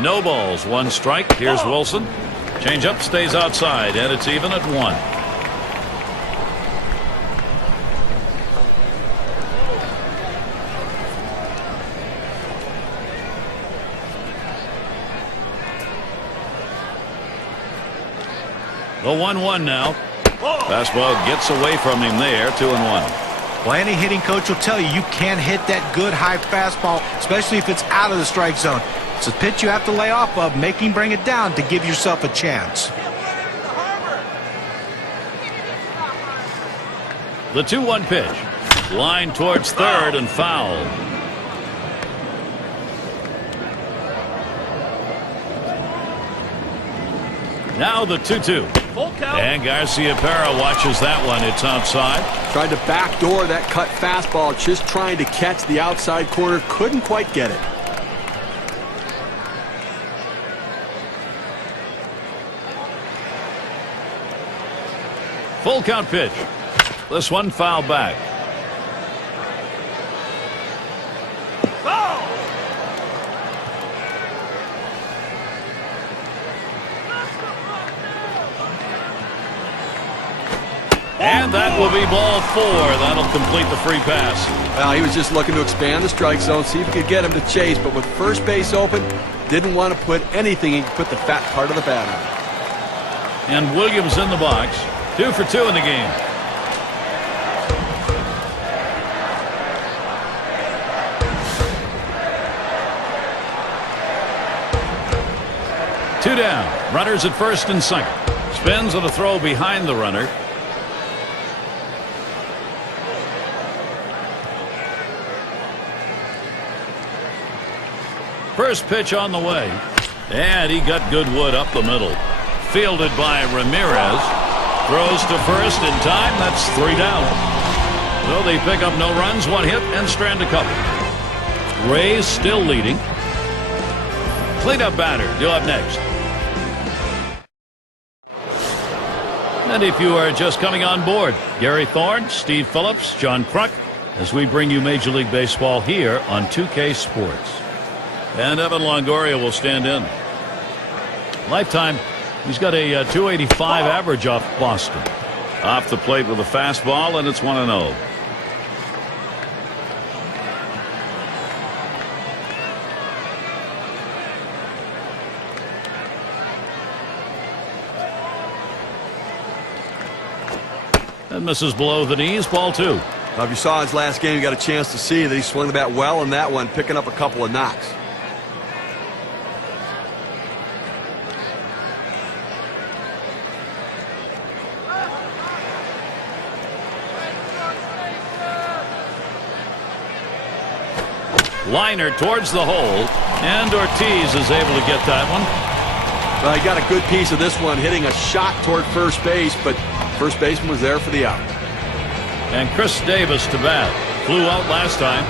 No balls, 1 strike. Here's Wilson. Changeup stays outside, and it's even at 1. The 1-1 now. Fastball gets away from him there. 2-1. Well, any hitting coach will tell you you can't hit that good high fastball, especially if it's out of the strike zone. It's a pitch you have to lay off of, make him bring it down to give yourself a chance. The 2-1 pitch. Line towards third and foul. Now the 2-2. And Garcia-Parra watches that one. It's outside. Tried to backdoor that cut fastball, just trying to catch the outside corner. Couldn't quite get it. Full count pitch. This one fouled back. And that will be ball 4. That'll complete the free pass. Well, he was just looking to expand the strike zone, see if he could get him to chase, but with first base open, didn't want to put anything he could put the fat part of the bat on. And Williams in the box. 2 for 2 in the game. Two down. Runners at first and second. Spins on a throw behind the runner. First pitch on the way. And he got good wood up the middle. Fielded by Ramirez. Throws to first in time. That's 3 down. So they pick up no runs, 1 hit, and strand a couple. Rays still leading. Cleanup batter due up next. And if you are just coming on board, Gary Thorne, Steve Phillips, John Kruk, as we bring you Major League Baseball here on 2K Sports. And Evan Longoria will stand in. Lifetime, he's got a 285 average off Boston. Off the plate with a fastball, and it's 1-0. And misses below the knees, ball 2. Now, if you saw his last game, you got a chance to see that he swung the bat well in that one, picking up a couple of knocks. Liner towards the hole, and Ortiz is able to get that one. Well, he got a good piece of this one, hitting a shot toward first base, but first baseman was there for the out. And Chris Davis to bat. Flew out last time.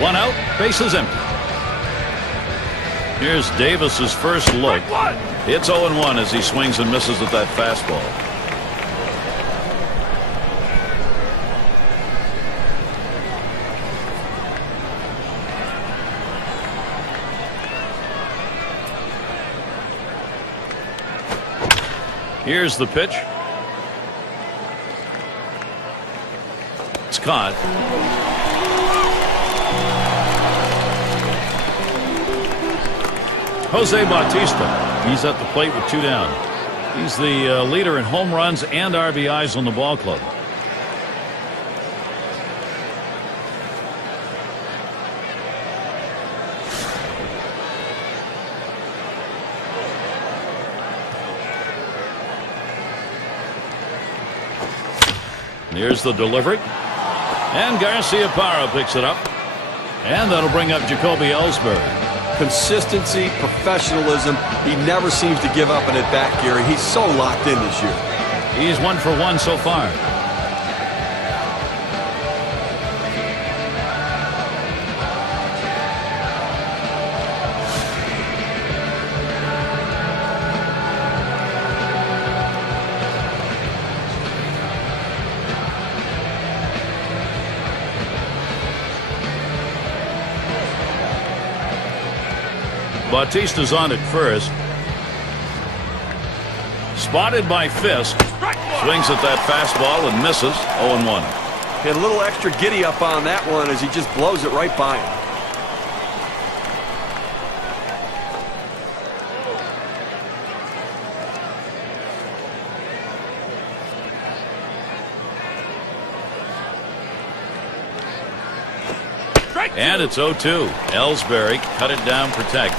One out, bases empty. Here's Davis's first look. It's 0-1 as he swings and misses at that fastball. Here's the pitch. It's caught. Jose Bautista, he's at the plate with 2 down. He's the leader in home runs and RBIs on the ball club. Here's the delivery. And Garcia-Parra picks it up. And that'll bring up Jacoby Ellsbury. Consistency, professionalism. He never seems to give up an at-bat, Gary. He's so locked in this year. He's 1 for 1 so far. Bautista's on at first. Spotted by Fisk. Swings at that fastball and misses. 0-1. Get a little extra giddy up on that one as he just blows it right by him. And it's 0-2. Ellsbury cut it down, protect.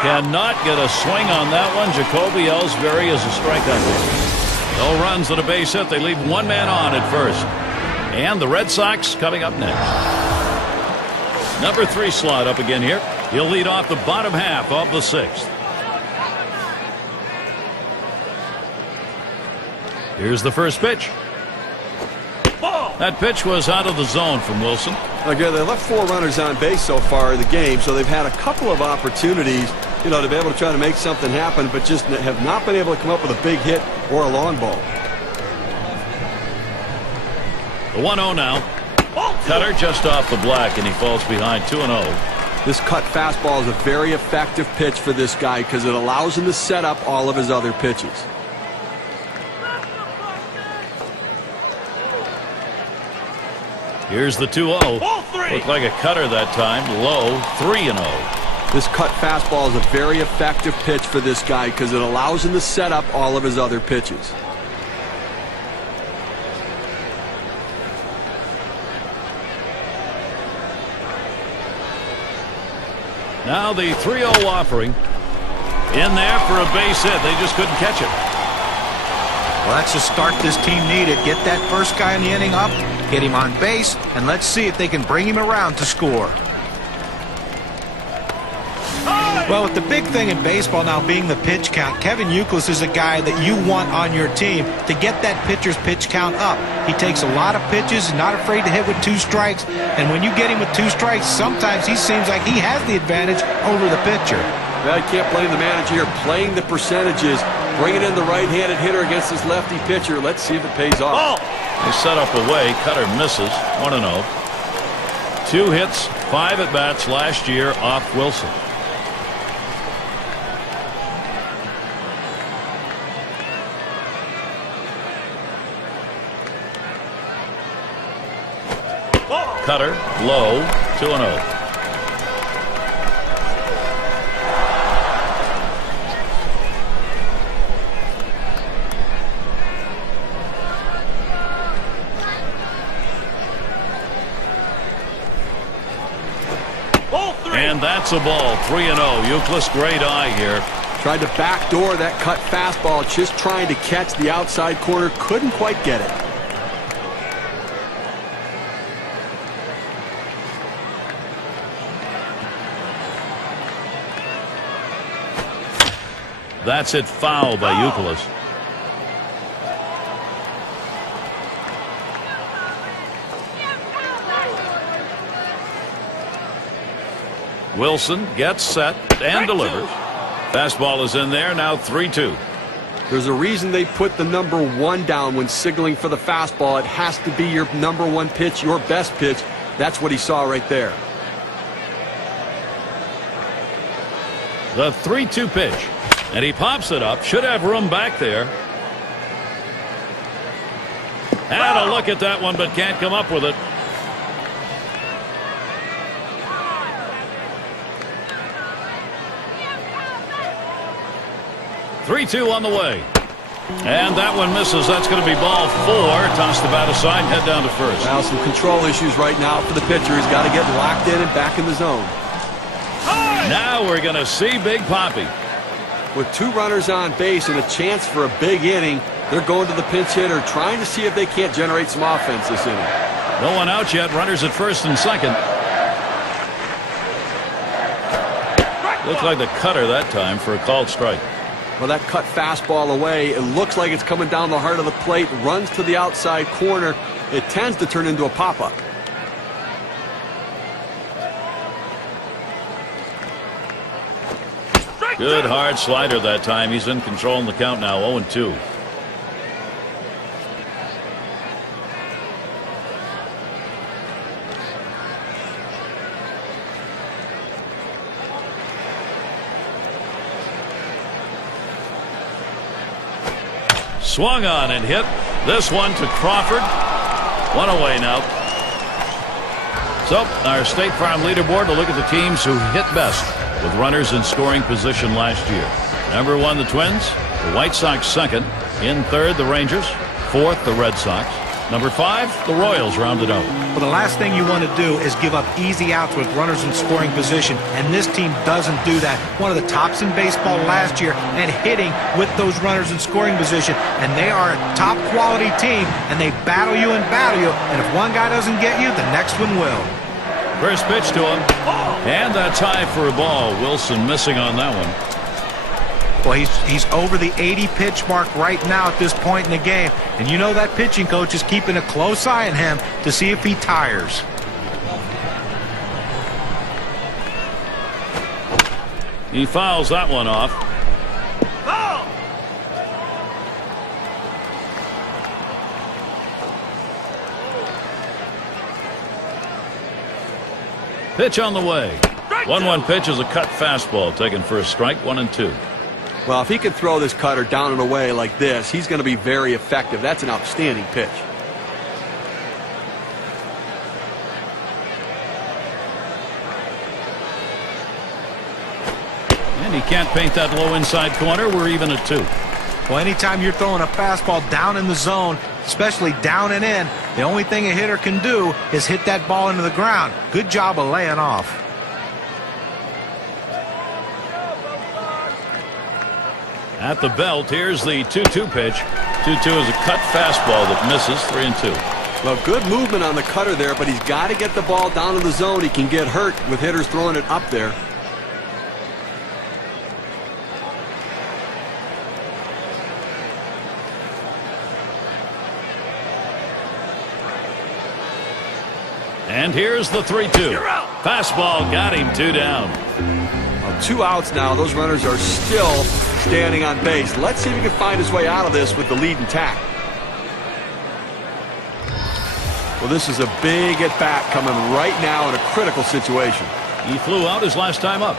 Cannot get a swing on that one. Jacoby Ellsbury is a strikeout. No runs and a base hit. They leave one man on at first. And the Red Sox coming up next. Number 3 slot up again here. He'll lead off the bottom half of the 6th. Here's the first pitch. That pitch was out of the zone from Wilson. Again, they left 4 runners on base so far in the game, so they've had a couple of opportunities, to be able to try to make something happen, but just have not been able to come up with a big hit or a long ball. The 1-0 now. Cutter just off the black, and he falls behind 2-0. This cut fastball is a very effective pitch for this guy because it allows him to set up all of his other pitches. Here's the 2-0. Looked like a cutter that time. Low, 3-0. This cut fastball is a very effective pitch for this guy because it allows him to set up all of his other pitches. Now the 3-0 offering. In there for a base hit. They just couldn't catch it. Well, that's the start this team needed. Get that first guy in the inning up, get him on base, and let's see if they can bring him around to score. Well, with the big thing in baseball now being the pitch count, Kevin Youkilis is a guy that you want on your team to get that pitcher's pitch count up. He takes a lot of pitches, not afraid to hit with 2 strikes, and when you get him with 2 strikes, sometimes he seems like he has the advantage over the pitcher. Well, I can't blame the manager here playing the percentages, bringing in the right-handed hitter against this lefty pitcher. Let's see if it pays off. They set up away. Cutter misses. 1-0. 2 hits, 5 at-bats last year off Wilson. Cutter, low, 2-0. And that's a ball, 3-0. Youkilis, great eye here. Tried to backdoor that cut fastball, just trying to catch the outside corner. Couldn't quite get it. That's it, foul by Youkilis. Wilson gets set and delivers. Fastball is in there, now 3-2. There's a reason they put the number 1 down when signaling for the fastball. It has to be your number 1 pitch, your best pitch. That's what he saw right there. The 3-2 pitch. And he pops it up. Should have room back there. Had a look at that one, but can't come up with it. Three-2 on the way. And that one misses. That's going to be ball 4. Toss the bat aside, head down to first. Now some control issues right now for the pitcher. He's got to get locked in and back in the zone. Now we're going to see Big Poppy. With 2 runners on base and a chance for a big inning, they're going to the pinch hitter, trying to see if they can't generate some offense this inning. No one out yet. Runners at first and second. Looked like the cutter that time for a called strike. Well, that cut fastball away. It looks like it's coming down the heart of the plate, runs to the outside corner. It tends to turn into a pop-up. Good hard slider that time. He's in control in the count now, 0-2. Swung on and hit. This one to Crawford. One away now. So our State Farm leaderboard to look at the teams who hit best with runners in scoring position last year. Number 1, the Twins. The White Sox second. In third, the Rangers. Fourth, the Red Sox. Number 5, the Royals rounded out. Well, the last thing you want to do is give up easy outs with runners in scoring position, and this team doesn't do that. One of the tops in baseball last year and hitting with those runners in scoring position, and they are a top quality team, and they battle you and battle you, and if one guy doesn't get you, the next one will. First pitch to him, and that's high for a ball. Wilson missing on that one. Well, he's over the 80-pitch mark right now at this point in the game. And you know that pitching coach is keeping a close eye on him to see if he tires. He fouls that one off. Pitch on the way. 1-1 pitch is a cut fastball taken for a strike. 1-2. Well, if he can throw this cutter down and away like this, he's going to be very effective. That's an outstanding pitch. And he can't paint that low inside corner. We're even at 2. Well, anytime you're throwing a fastball down in the zone, especially down and in, the only thing a hitter can do is hit that ball into the ground. Good job of laying off. At the belt, here's the 2-2 pitch. 2-2 is a cut fastball that misses. 3-2. Well, good movement on the cutter there, but he's got to get the ball down in the zone. He can get hurt with hitters throwing it up there. And here's the 3-2. Fastball got him. 2 down. 2 outs now. Those runners are still standing on base. Let's see if he can find his way out of this with the lead intact. Well, this is a big at-bat coming right now in a critical situation. He flew out his last time up.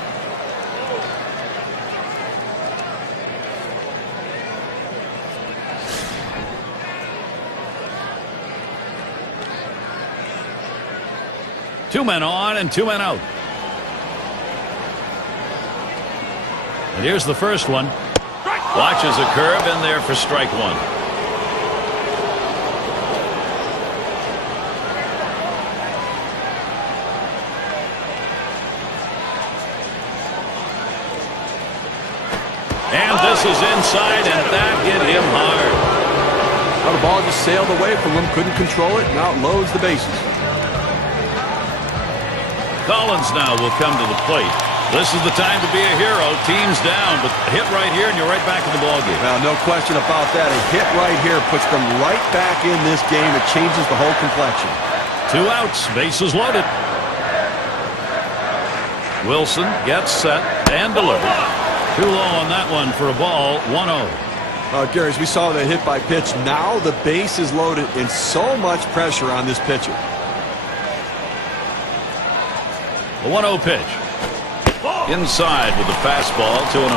Two men on and 2 men out. And here's the first one. Watches a curve in there for strike 1. And this is inside, and that hit him hard. Well, the ball just sailed away from him. Couldn't control it. Now it loads the bases. Collins now will come to the plate. This is the time to be a hero. Team's down, but hit right here and you're right back in the ballgame. Well, no question about that. A hit right here puts them right back in this game. It changes the whole complexion. 2 outs, bases loaded. Wilson gets set and delivered. Too low on that one for a ball. 1-0. Gary, as we saw the hit by pitch, now the base is loaded and so much pressure on this pitcher. The 1-0 pitch. Inside with the fastball. 2-0.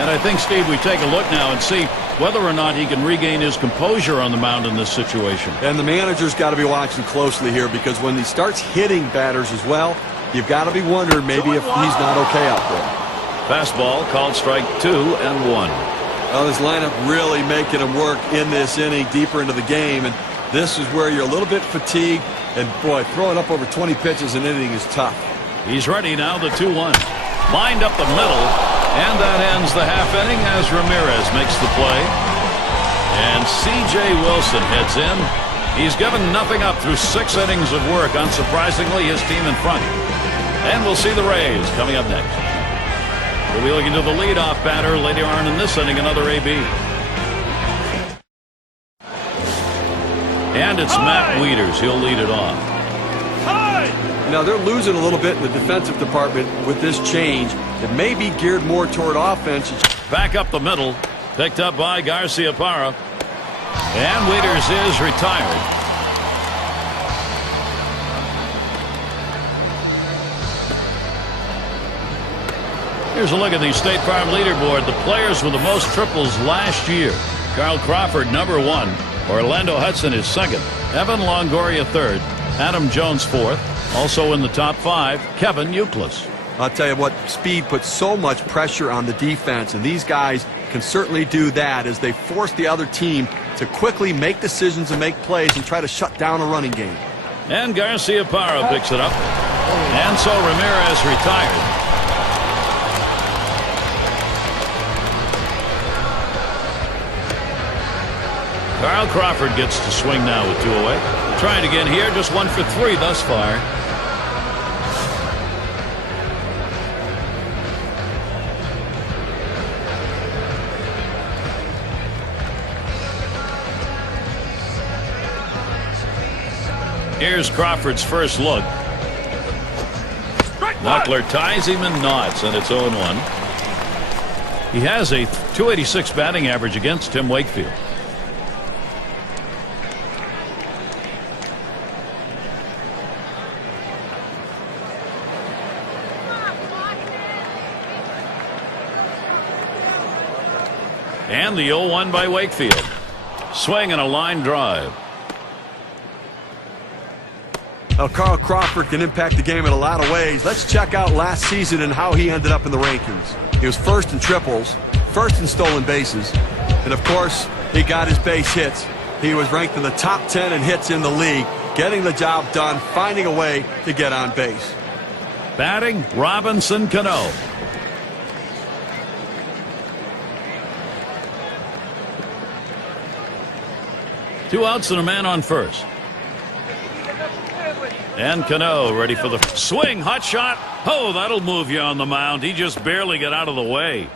And I think, Steve, we take a look now and see whether or not he can regain his composure on the mound in this situation. And the manager's got to be watching closely here, because when he starts hitting batters as well, you've got to be wondering maybe if he's not okay out there. Fastball called strike 2 and 1. Well, this lineup really making him work in this inning, deeper into the game, and this is where you're a little bit fatigued, and boy, throwing up over 20 pitches in an inning is tough. He's ready now, the 2-1. Lined up the middle, and that ends the half inning as Ramirez makes the play. And C.J. Wilson heads in. He's given nothing up through 6 innings of work. Unsurprisingly, his team in front. And we'll see the Rays coming up next. We'll be looking to the leadoff batter later on in this inning, another AB. And it's Matt Wieters. He'll lead it off. Now, they're losing a little bit in the defensive department with this change. It may be geared more toward offense. Back up the middle. Picked up by Garciaparra. And Wieters is retired. Here's a look at the State Farm leaderboard. The players with the most triples last year. Carl Crawford, number 1. Orlando Hudson is 2nd. Evan Longoria 3rd. Adam Jones 4th. Also in the top 5, Kevin Euclid. I'll tell you what, speed puts so much pressure on the defense, and these guys can certainly do that as they force the other team to quickly make decisions and make plays and try to shut down a running game. And Garcia Parra picks it up. And so Ramirez retired. Carl Crawford gets to swing now with 2 away. Trying again here, just 1 for 3 thus far. Here's Crawford's first look. Knuckler ties him in knots, and it's 0-1. He has a .286 batting average against Tim Wakefield. And the 0-1 by Wakefield. Swing and a line drive. Now, Carl Crawford can impact the game in a lot of ways. Let's check out last season and how he ended up in the rankings. He was 1st in triples, 1st in stolen bases, and of course, he got his base hits. He was ranked in the top 10 in hits in the league, getting the job done, finding a way to get on base. Batting, Robinson Cano. Two outs and a man on first. And Cano ready for the swing. Hot shot. Oh, that'll move you on the mound. He just barely got out of the way.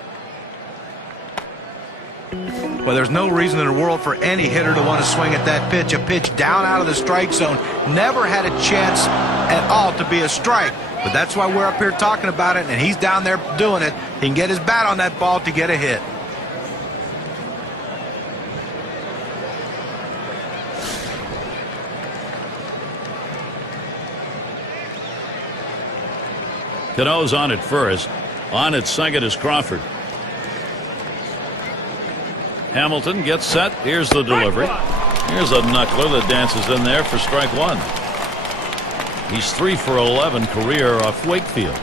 Well, there's no reason in the world for any hitter to want to swing at that pitch. A pitch down out of the strike zone. Never had a chance at all to be a strike. But that's why we're up here talking about it, and he's down there doing it. He can get his bat on that ball to get a hit. Cano's on at first. On at second is Crawford. Hamilton gets set. Here's the delivery. Here's a knuckler that dances in there for strike 1. He's 3 for 11 career off Wakefield.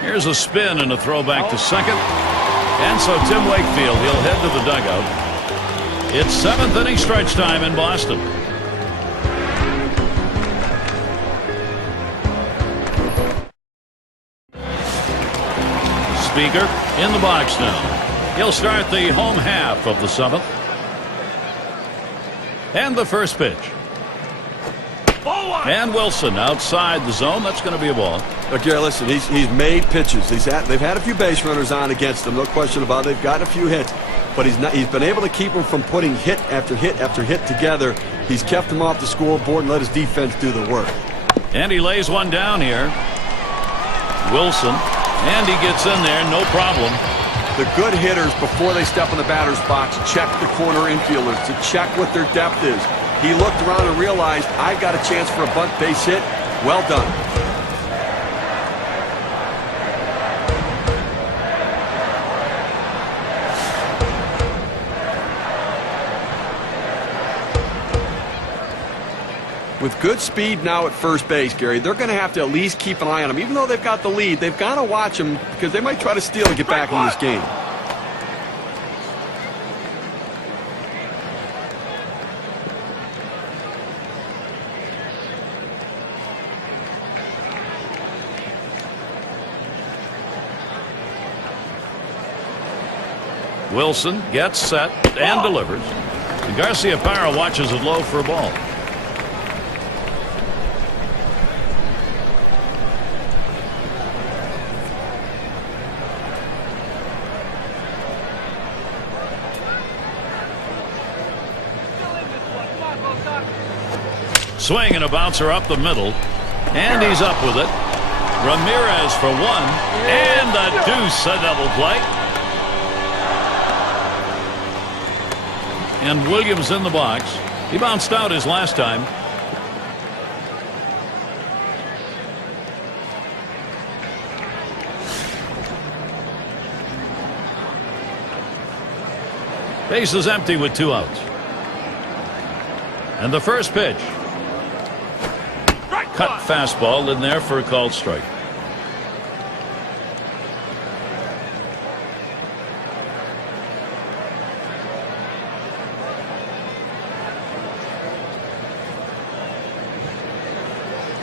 Here's a spin and a throw back to second. And so Tim Wakefield, he'll head to the dugout. It's 7th inning stretch time in Boston. Speaker in the box now. He'll start the home half of the 7th. And the first pitch. And Wilson outside the zone. That's going to be a ball. Look, Gary, listen, he's made pitches. They've had a few base runners on against him, no question about it. They've got a few hits, but he's been able to keep them from putting hit after hit after hit together. He's kept them off the scoreboard and let his defense do the work. And he lays one down here. Wilson. And he gets in there, no problem. The good hitters, before they step in the batter's box, check the corner infielders to check what their depth is. He looked around and realized, I've got a chance for a bunt base hit. Well done. With good speed now at first base, Gary, they're going to have to at least keep an eye on him. Even though they've got the lead, they've got to watch him because they might try to steal and get back in this game. Wilson gets set and delivers. And Garcia Parra watches it low for a ball. Swing and a bouncer up the middle. And he's up with it. Ramirez for 1. And the deuce, a double play. And Williams in the box. He bounced out his last time. Base is empty with 2 outs. And the first pitch. Cut fastball in there for a called strike.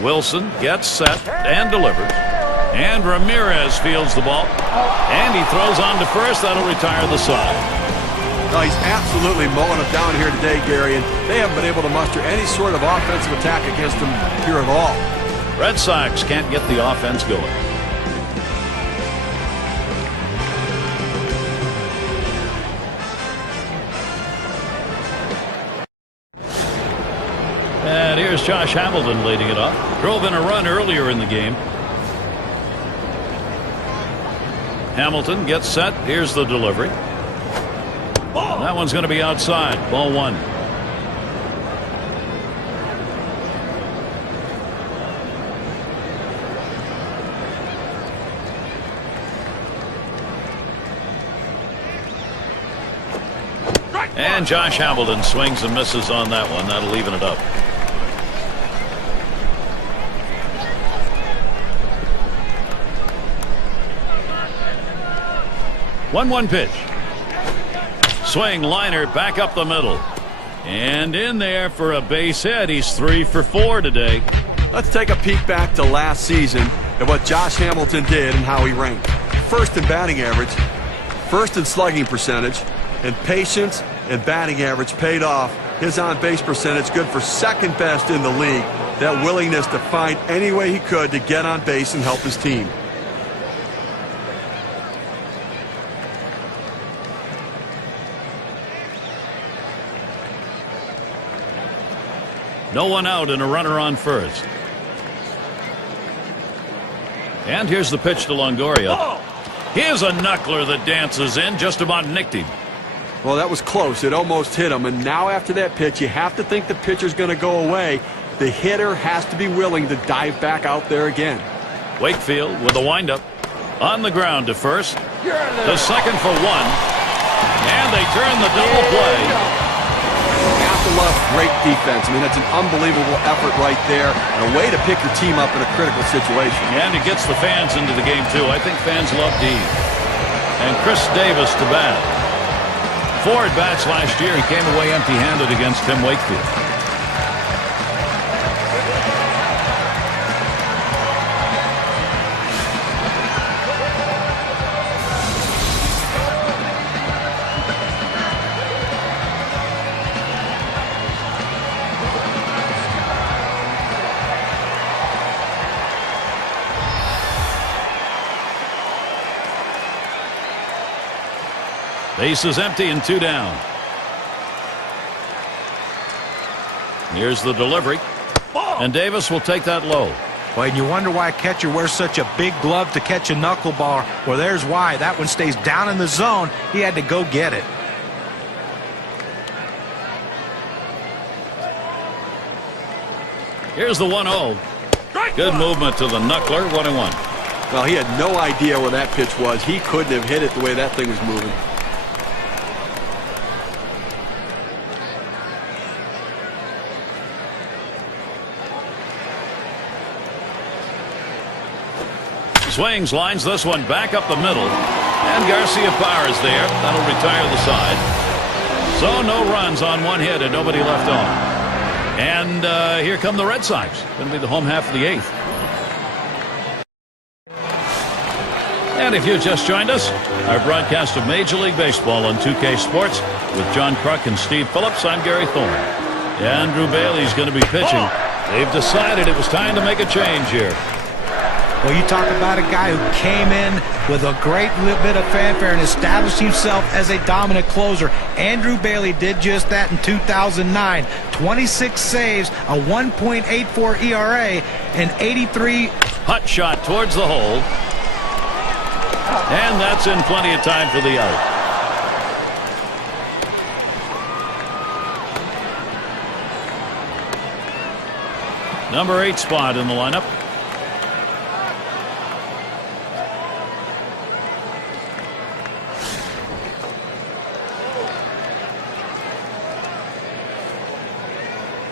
Wilson gets set and delivers. And Ramirez fields the ball. And he throws on to first. That'll retire the side. Oh, he's absolutely mowing them down here today, Gary, and they haven't been able to muster any sort of offensive attack against him here at all. Red Sox can't get the offense going. And here's Josh Hamilton leading it off. Drove in a run earlier in the game. Hamilton gets set. Here's the delivery. That one's going to be outside. Ball 1. And Josh Hamilton swings and misses on that one. That'll even it up. One pitch. Swing liner back up the middle. And in there for a base hit. He's 3 for 4 today. Let's take a peek back to last season and what Josh Hamilton did and how he ranked. First in batting average, first in slugging percentage, and patience and batting average paid off. His on-base percentage good for second best in the league. That willingness to find any way he could to get on base and help his team. No one out and a runner on first. And here's the pitch to Longoria. Here's a knuckler that dances in. Just about nicked him. Well, that was close. It almost hit him. And now after that pitch, you have to think the pitcher's going to go away. The hitter has to be willing to dive back out there again. Wakefield with a windup. On the ground to first. To second for 1. And they turn the double play. Have to love great defense. I mean, that's an unbelievable effort right there, and a way to pick your team up in a critical situation. And it gets the fans into the game, too. I think fans love D. And Chris Davis to bat. 4 at-bats last year. He came away empty-handed against Tim Wakefield. Base is empty and 2 down. Here's the delivery. And Davis will take that low. Well, and you wonder why a catcher wears such a big glove to catch a knuckleball. Well, there's why. That one stays down in the zone. He had to go get it. Here's the 1-0. Good movement to the knuckler. 1-1. Well, he had no idea where that pitch was. He couldn't have hit it the way that thing was moving. Swings, lines this one back up the middle. And Garcia Parra's there. That'll retire the side. So no runs on 1 hit and nobody left on. And here come the Red Sox. Going to be the home half of the 8th. And if you just joined us, our broadcast of Major League Baseball on 2K Sports with John Kruk and Steve Phillips. I'm Gary Thorne. Andrew Bailey's going to be pitching. They've decided it was time to make a change here. Well, you talk about a guy who came in with a great little bit of fanfare and established himself as a dominant closer. Andrew Bailey did just that in 2009. 26 saves, a 1.84 ERA, and 83. Hot shot towards the hole. And that's in plenty of time for the out. Number 8 spot in the lineup.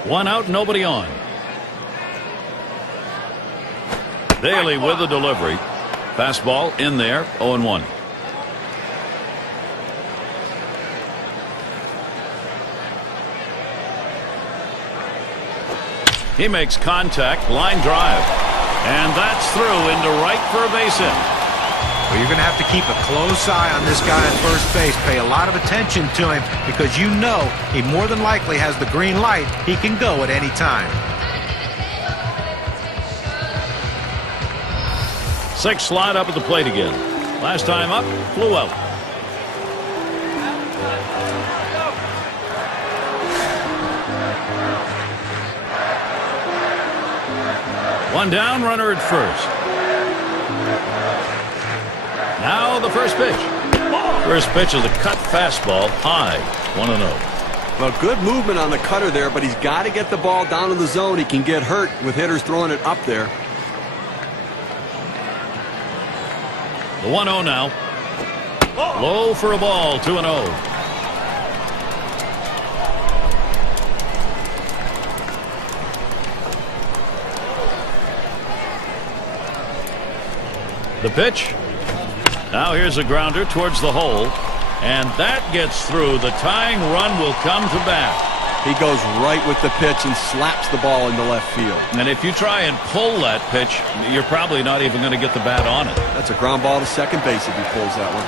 One out, nobody on. Daly with the delivery. Fastball in there, 0-1. He makes contact, line drive. And that's through into right for a base hit. Well, you're going to have to keep a close eye on this guy at first base. Pay a lot of attention to him because you know he more than likely has the green light. He can go at any time. 6 slide up at the plate again. Last time up, flew out. One down, runner at first. Now the first pitch. First pitch is a cut fastball, high, 1-0. Well, good movement on the cutter there, but he's got to get the ball down to the zone. He can get hurt with hitters throwing it up there. The 1-0 now. Low for a ball, 2-0. The pitch. Now here's a grounder towards the hole. And that gets through. The tying run will come to bat. He goes right with the pitch and slaps the ball into left field. And if you try and pull that pitch, you're probably not even going to get the bat on it. That's a ground ball to second base if he pulls that one.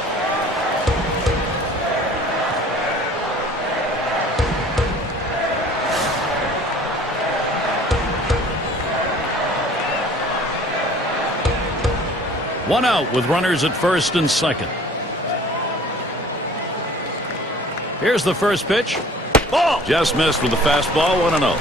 One out with runners at first and second. Here's the first pitch. Ball. Just missed with the fastball, 1-0.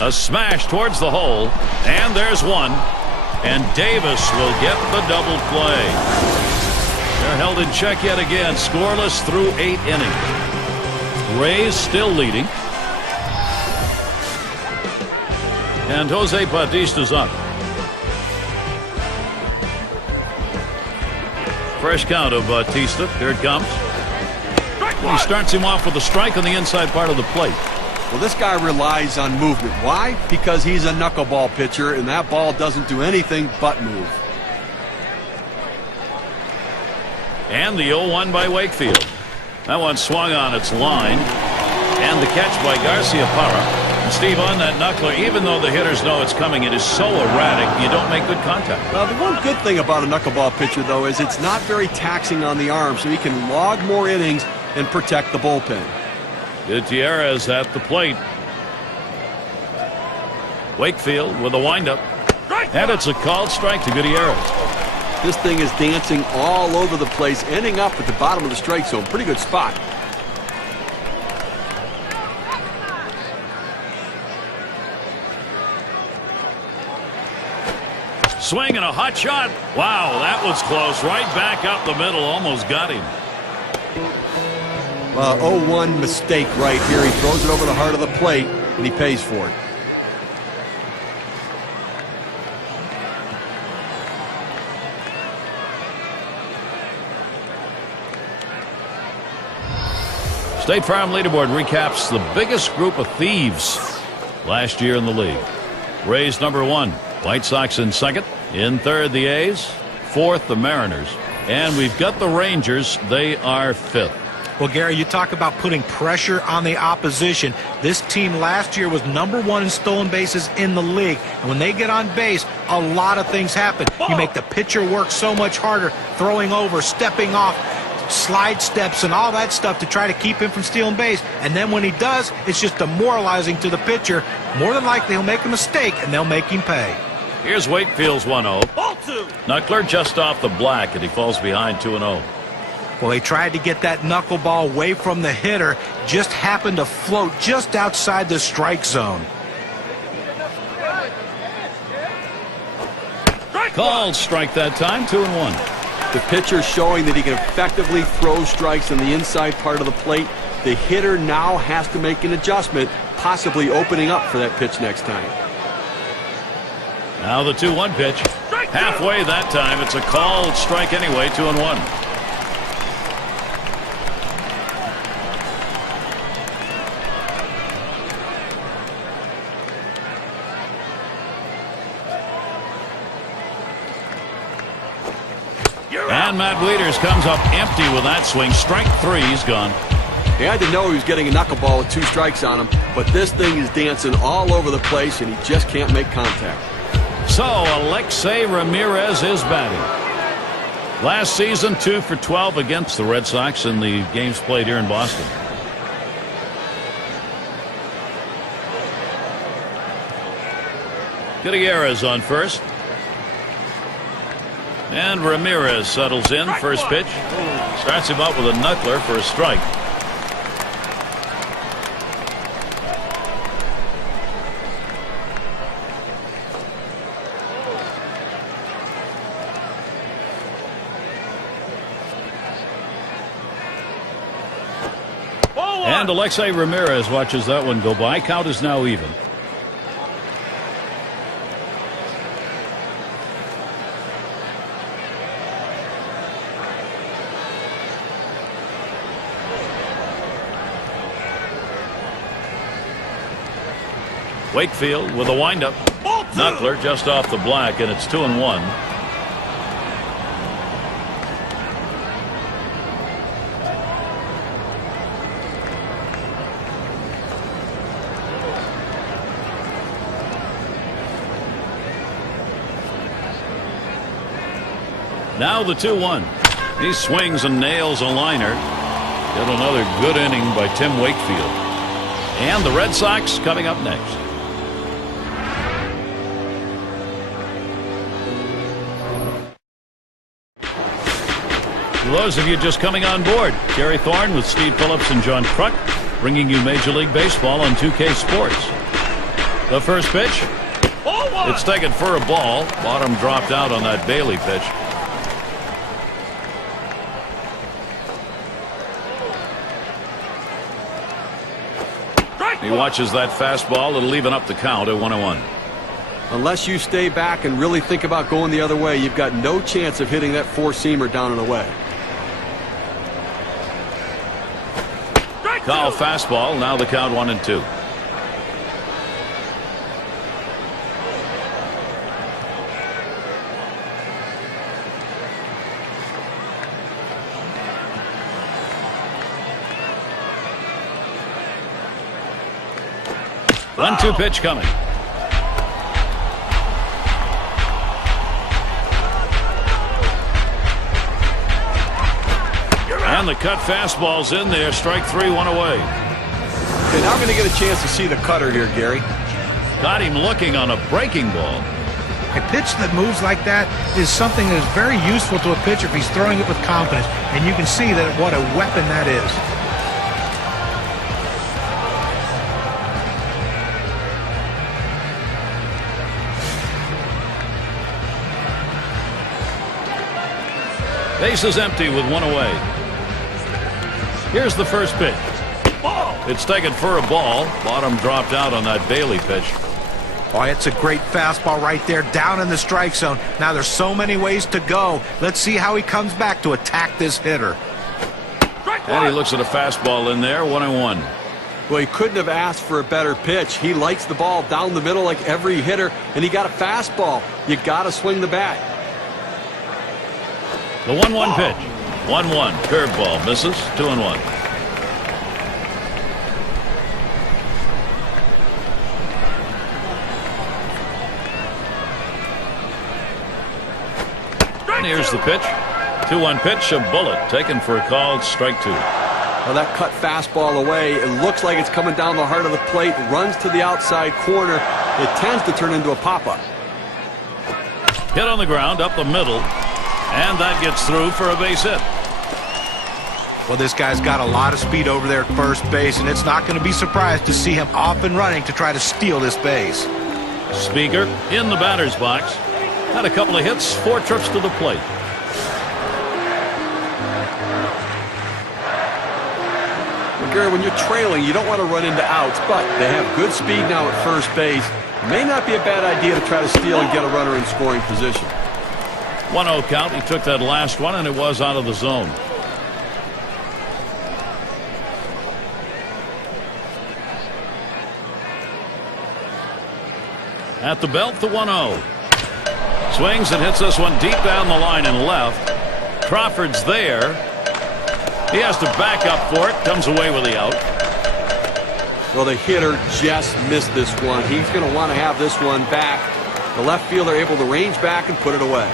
A smash towards the hole, and there's one. And Davis will get the double play. They're held in check yet again, scoreless through 8 innings. Rays still leading. And Jose Bautista's up. Fresh count of Bautista. Here it comes. He starts him off with a strike on the inside part of the plate. Well, this guy relies on movement. Why? Because he's a knuckleball pitcher, and that ball doesn't do anything but move. And the 0-1 by Wakefield. That one swung on its line. And the catch by Garcia-Parra. And Steve, on that knuckler, even though the hitters know it's coming, it is so erratic, you don't make good contact. Well, the one good thing about a knuckleball pitcher, though, is it's not very taxing on the arm, so he can log more innings and protect the bullpen. Gutierrez at the plate. Wakefield with a windup. And it's a called strike to Gutierrez. This thing is dancing all over the place, ending up at the bottom of the strike zone. Pretty good spot. Swing and a hot shot. Wow, that was close. Right back up the middle. Almost got him. 0-1 mistake right here. He throws it over the heart of the plate, and he pays for it. State Farm leaderboard recaps the biggest group of thieves last year in the league. Rays #1. White Sox in second. In third, the A's. Fourth, the Mariners. And we've got the Rangers. They are fifth. Well, Gary, you talk about putting pressure on the opposition. This team last year was #1 in stolen bases in the league. And when they get on base, a lot of things happen. You make the pitcher work so much harder, throwing over, stepping off, slide steps, and all that stuff to try to keep him from stealing base. And then when he does, it's just demoralizing to the pitcher. More than likely, he'll make a mistake, and they'll make him pay. Here's Wakefield's 1-0. Knuckler just off the black, and he falls behind 2-0. Well, he tried to get that knuckleball away from the hitter, just happened to float just outside the strike zone. Called strike that time, 2-1. The pitcher showing that he can effectively throw strikes on the inside part of the plate. The hitter now has to make an adjustment, possibly opening up for that pitch next time. Now the 2-1 pitch. Halfway that time. It's a called strike anyway, 2-1. And Matt Wieters comes up empty with that swing. Strike 3, he's gone. He had to know he was getting a knuckleball with 2 strikes on him, but this thing is dancing all over the place, and he just can't make contact. So, Alexei Ramirez is batting. Last season, 2 for 12 against the Red Sox in the games played here in Boston. Gutierrez on first. And Ramirez settles in. First pitch. Starts him out with a knuckler for a strike. And Alexei Ramirez watches that one go by. Count is now even. Wakefield with a windup. Knuckler just off the black, and it's 2-1. Now the 2-1. He swings and nails a liner. Yet another good inning by Tim Wakefield. And the Red Sox coming up next. For those of you just coming on board, Gary Thorne with Steve Phillips and John Kruk bringing you Major League Baseball on 2K Sports. The first pitch. It's taken for a ball. Bottom dropped out on that Bailey pitch. He watches that fastball. It'll even up the count at 1-1. Unless you stay back and really think about going the other way, you've got no chance of hitting that 4-seamer down and away. Foul fastball. Now the count 1-2. One-two pitch coming. And the cut fastball's in there. Strike 3, 1 away. Okay, now we're going to get a chance to see the cutter here, Gary. Got him looking on a breaking ball. A pitch that moves like that is something that is very useful to a pitcher if he's throwing it with confidence. And you can see that what a weapon that is. Base is empty with 1 away. Here's the first pitch. It's taken for a ball. Bottom dropped out on that Bailey pitch. Oh, it's a great fastball right there down in the strike zone. Now there's so many ways to go. Let's see how he comes back to attack this hitter. And he looks at a fastball in there. 1-1. Well, he couldn't have asked for a better pitch. He likes the ball down the middle like every hitter, and he got a fastball. You got to swing the bat. The 1-1 pitch. 1-1. Curveball misses. 2-1. And here's the pitch. 2-1 pitch. A bullet taken for a called strike 2. Well, that cut fastball away. It looks like it's coming down the heart of the plate. Runs to the outside corner. It tends to turn into a pop-up. Hit on the ground up the middle. And that gets through for a base hit. Well, this guy's got a lot of speed over there at first base, and it's not going to be surprised to see him off and running to try to steal this base. Speaker in the batter's box. Had a couple of hits, 4 trips to the plate. Gary, when you're trailing, you don't want to run into outs, but they have good speed now at first base. May not be a bad idea to try to steal and get a runner in scoring position. 1-0 count. He took that last one, and it was out of the zone. At the belt, the 1-0. Swings and hits this one deep down the line and left. Crawford's there. He has to back up for it. Comes away with the out. Well, the hitter just missed this one. He's going to want to have this one back. The left fielder able to range back and put it away.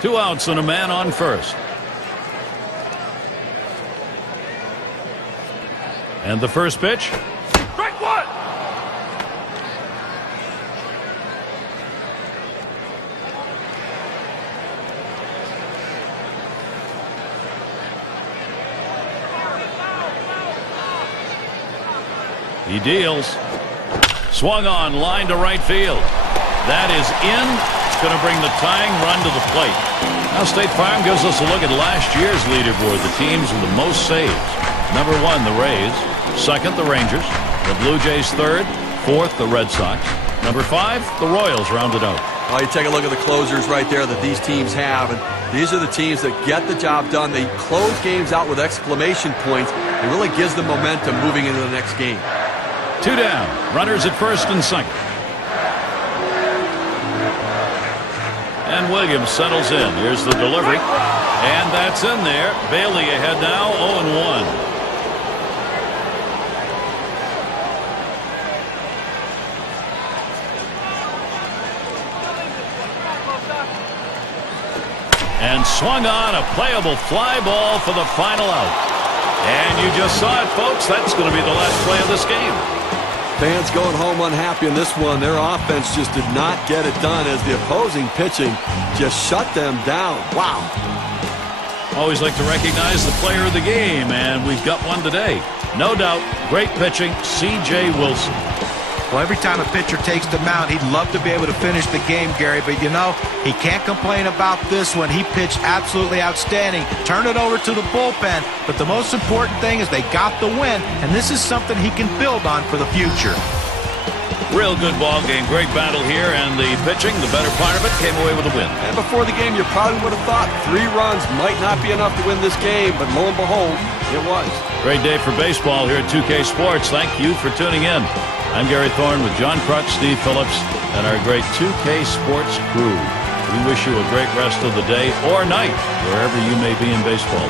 Two outs and a man on first. And the first pitch. Strike one! He deals. Swung on, line to right field. That is in. Going to bring the tying run to the plate. Now State Farm gives us a look at last year's leaderboard. The teams with the most saves. Number 1, the Rays. Second, the Rangers. The Blue Jays third. Fourth, the Red Sox. Number 5, the Royals rounded out. Oh, you take a look at the closers right there that these teams have, and these are the teams that get the job done. They close games out with exclamation points. It really gives them momentum moving into the next game. 2 down. Runners at first and second. And Williams settles in. Here's the delivery. And that's in there. Bailey ahead now, 0-1. And swung on, a playable fly ball for the final out. And you just saw it, folks. That's going to be the last play of this game. Fans going home unhappy in this one. Their offense just did not get it done as the opposing pitching just shut them down. Wow. Always like to recognize the player of the game, and we've got one today. No doubt, great pitching, C.J. Wilson. Well, every time a pitcher takes the mound, he'd love to be able to finish the game, Gary. But, you know, he can't complain about this one. He pitched absolutely outstanding. Turn it over to the bullpen. But the most important thing is they got the win, and this is something he can build on for the future. Real good ball game. Great battle here, and the pitching, the better part of it, came away with a win. And before the game, you probably would have thought 3 runs might not be enough to win this game, but lo and behold, it was. Great day for baseball here at 2K Sports. Thank you for tuning in. I'm Gary Thorne with John Kruk, Steve Phillips, and our great 2K Sports crew. We wish you a great rest of the day or night, wherever you may be in baseball.